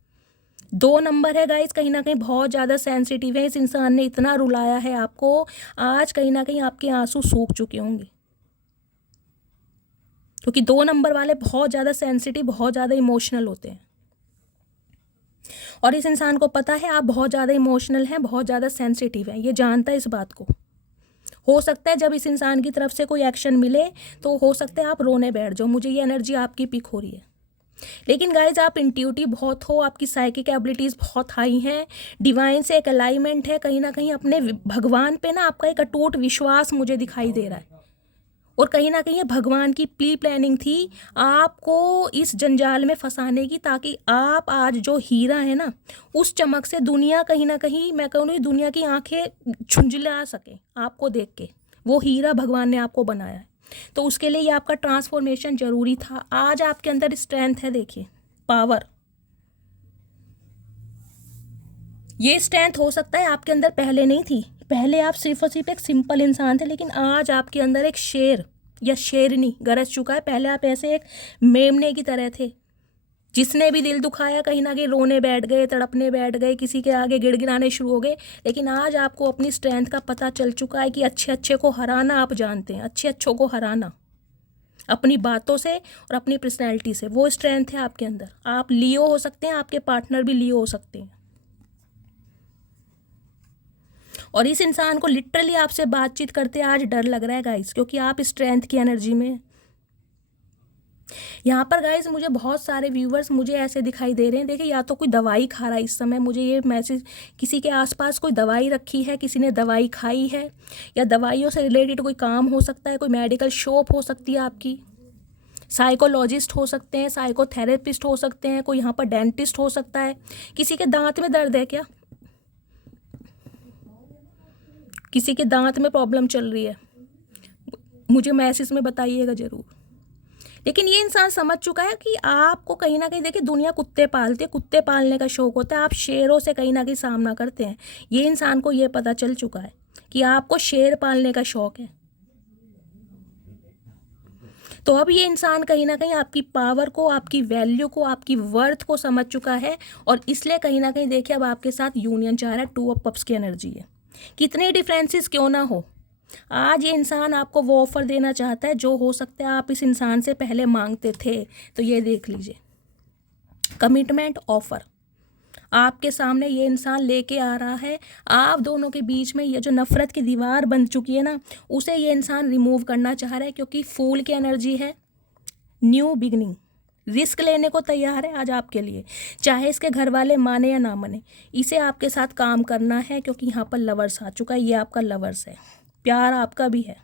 2 नंबर है गाइज, कहीं ना कहीं बहुत ज़्यादा सेंसिटिव है। इस इंसान ने इतना रुलाया है आपको, आज कहीं ना कहीं आपके आंसू सूख चुके होंगे, क्योंकि 2 नंबर वाले बहुत ज़्यादा सेंसिटिव, बहुत ज़्यादा इमोशनल होते हैं। और इस इंसान को पता है आप बहुत ज़्यादा इमोशनल हैं, बहुत ज़्यादा सेंसिटिव हैं, ये जानता है इस बात को। हो सकता है जब इस इंसान की तरफ से कोई एक्शन मिले तो हो सकता है आप रोने बैठ जाओ, मुझे ये एनर्जी आपकी पिक हो रही है। लेकिन गाइज आप इंट्यूटिव बहुत हो, आपकी साइकिक एबिलिटीज़ बहुत हाई हैं, डिवाइन से एक अलाइनमेंट है, कहीं ना कहीं अपने भगवान पे ना आपका एक अटूट विश्वास मुझे दिखाई दे रहा है। और कहीं ना कहीं ये भगवान की प्री प्लानिंग थी आपको इस जंजाल में फंसाने की, ताकि आप आज जो हीरा है ना, उस चमक से दुनिया कहीं ना कहीं मैं कहूँगी दुनिया की आंखें झुंझला सके आपको देख के। वो हीरा भगवान ने आपको बनाया है, तो उसके लिए ये आपका ट्रांसफॉर्मेशन जरूरी था। आज आपके अंदर स्ट्रेंथ है, देखिए पावर। ये स्ट्रेंथ हो सकता है आपके अंदर पहले नहीं थी, पहले आप सिर्फ और सिर्फ एक सिंपल इंसान थे, लेकिन आज आपके अंदर एक शेर या शेरनी गरज चुका है। पहले आप ऐसे एक मेमने की तरह थे, जिसने भी दिल दुखाया कहीं ना कहीं रोने बैठ गए, तड़पने बैठ गए, किसी के आगे गिड़गिड़ाने शुरू हो गए। लेकिन आज आपको अपनी स्ट्रेंथ का पता चल चुका है कि अच्छे अच्छे को हराना आप जानते हैं, अच्छे अच्छों को हराना अपनी बातों से और अपनी पर्सनैलिटी से, वो स्ट्रेंथ है आपके अंदर। आप लियो हो सकते हैं, आपके पार्टनर भी लियो हो सकते हैं। और इस इंसान को लिटरली आपसे बातचीत करते आज डर लग रहा है गाइस, क्योंकि आप स्ट्रेंथ की एनर्जी में। यहाँ पर गाइस मुझे बहुत सारे व्यूवर्स मुझे ऐसे दिखाई दे रहे हैं, देखिए या तो कोई दवाई खा रहा है इस समय, मुझे ये मैसेज, किसी के आसपास कोई दवाई रखी है, किसी ने दवाई खाई है, या दवाइयों से रिलेटेड कोई काम हो सकता है, कोई मेडिकल शॉप हो सकती है आपकी, साइकोलॉजिस्ट हो सकते हैं, साइकोथेरेपिस्ट हो सकते हैं, कोई यहाँ पर डेंटिस्ट हो सकता है। किसी के दांत में दर्द है क्या? किसी के दांत में प्रॉब्लम चल रही है, मुझे मैसेज में बताइएगा ज़रूर। लेकिन ये इंसान समझ चुका है कि आपको कहीं ना कहीं, देखिए दुनिया कुत्ते पालती है, कुत्ते पालने का शौक होता है, आप शेरों से कहीं ना कहीं सामना करते हैं। ये इंसान को ये पता चल चुका है कि आपको शेर पालने का शौक है। तो अब ये इंसान कहीं ना कहीं आपकी पावर को, आपकी वैल्यू को, आपकी वर्थ को समझ चुका है, और इसलिए कहीं ना कहीं देखिए अब आपके साथ यूनियन चाह रहा है। 2 ऑफ कप्स की एनर्जी है। कितने डिफरेंसेस क्यों ना हो, आज ये इंसान आपको वो ऑफ़र देना चाहता है जो हो सकता है आप इस इंसान से पहले मांगते थे। तो ये देख लीजिए, कमिटमेंट ऑफ़र आपके सामने ये इंसान लेके आ रहा है। आप दोनों के बीच में ये जो नफ़रत की दीवार बन चुकी है ना, उसे ये इंसान रिमूव करना चाह रहा है, क्योंकि फूल की एनर्जी है, न्यू बिगनिंग, रिस्क लेने को तैयार है आज आपके लिए, चाहे इसके घर वाले माने या ना माने, इसे आपके साथ काम करना है। क्योंकि यहाँ पर लवर्स आ चुका है, ये आपका लवर्स है, प्यार आपका भी है।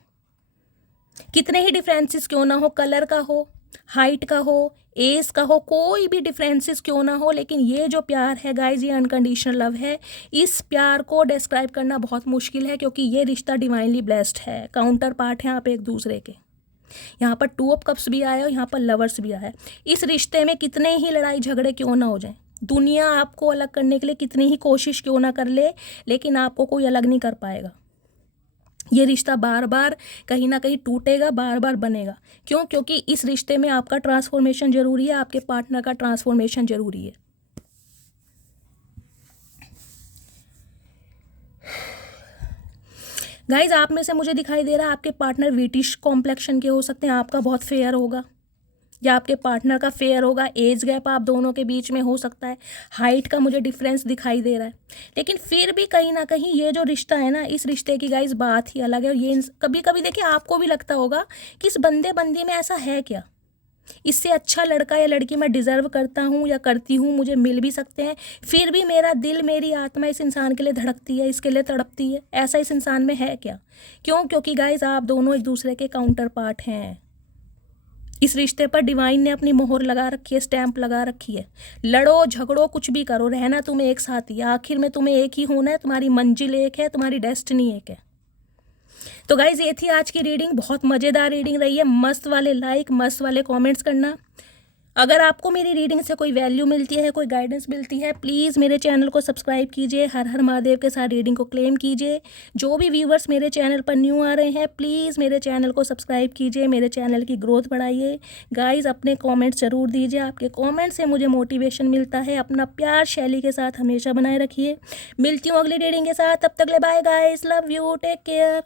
कितने ही डिफरेंसेस क्यों ना हो, कलर का हो, हाइट का हो, एज का हो, कोई भी डिफरेंसेस क्यों ना हो, लेकिन ये जो प्यार है गाइज, ये अनकंडीशनल लव है। इस प्यार को डिस्क्राइब करना बहुत मुश्किल है, क्योंकि ये रिश्ता डिवाइनली ब्लेस्ड है, काउंटर पार्ट हैं आप एक दूसरे के। यहाँ पर 2 ऑफ कप्स भी आया और यहाँ पर लवर्स भी आया है। इस रिश्ते में कितने ही लड़ाई झगड़े क्यों ना हो जाएं, दुनिया आपको अलग करने के लिए कितनी ही कोशिश क्यों ना कर ले, लेकिन आपको कोई अलग नहीं कर पाएगा। ये रिश्ता बार बार कहीं ना कहीं टूटेगा, बार बार बनेगा। क्यों? क्योंकि इस रिश्ते में आपका ट्रांसफॉर्मेशन ज़रूरी है, आपके पार्टनर का ट्रांसफॉर्मेशन ज़रूरी है। गाइज, आप में से मुझे दिखाई दे रहा है आपके पार्टनर ब्रिटिश कॉम्प्लेक्शन के हो सकते हैं, आपका बहुत फेयर होगा, या आपके पार्टनर का फेयर होगा। एज गैप आप दोनों के बीच में हो सकता है, हाइट का मुझे डिफरेंस दिखाई दे रहा है। लेकिन फिर भी कहीं ना कहीं ये जो रिश्ता है ना, इस रिश्ते की गाइज बात ही अलग है। और ये कभी कभी देखिए आपको भी लगता होगा कि इस बंदे बंदी में ऐसा है क्या, इससे अच्छा लड़का या लड़की मैं डिज़र्व करता हूँ या करती हूँ, मुझे मिल भी सकते हैं, फिर भी मेरा दिल, मेरी आत्मा इस इंसान के लिए धड़कती है, इसके लिए तड़पती है। ऐसा इस इंसान में है क्या? क्यों? क्योंकि गाइज आप दोनों एक दूसरे के काउंटर पार्ट हैं। इस रिश्ते पर डिवाइन ने अपनी मोहर लगा रखी है, स्टैंप लगा रखी है। लड़ो झगड़ो कुछ भी करो, रहना तुम्हें एक साथ ही, आखिर में तुम्हें एक ही होना है। तुम्हारी मंजिल एक है, तुम्हारी डेस्टिनी एक है। तो गाइज ये थी आज की रीडिंग, बहुत मज़ेदार रीडिंग रही है। मस्त वाले लाइक, मस्त वाले कमेंट्स करना। अगर आपको मेरी रीडिंग से कोई वैल्यू मिलती है, कोई गाइडेंस मिलती है, प्लीज़ मेरे चैनल को सब्सक्राइब कीजिए, हर हर महादेव के साथ रीडिंग को क्लेम कीजिए। जो भी व्यूवर्स मेरे चैनल पर न्यू आ रहे हैं, प्लीज़ मेरे चैनल को सब्सक्राइब कीजिए, मेरे चैनल की ग्रोथ बढ़ाइए। गाइज़ अपने कमेंट्स ज़रूर दीजिए, आपके कमेंट से मुझे मोटिवेशन मिलता है। अपना प्यार शैली के साथ हमेशा बनाए रखिए। मिलती हूँ अगली रीडिंग के साथ, तब तक ले bye guys, love you, take care.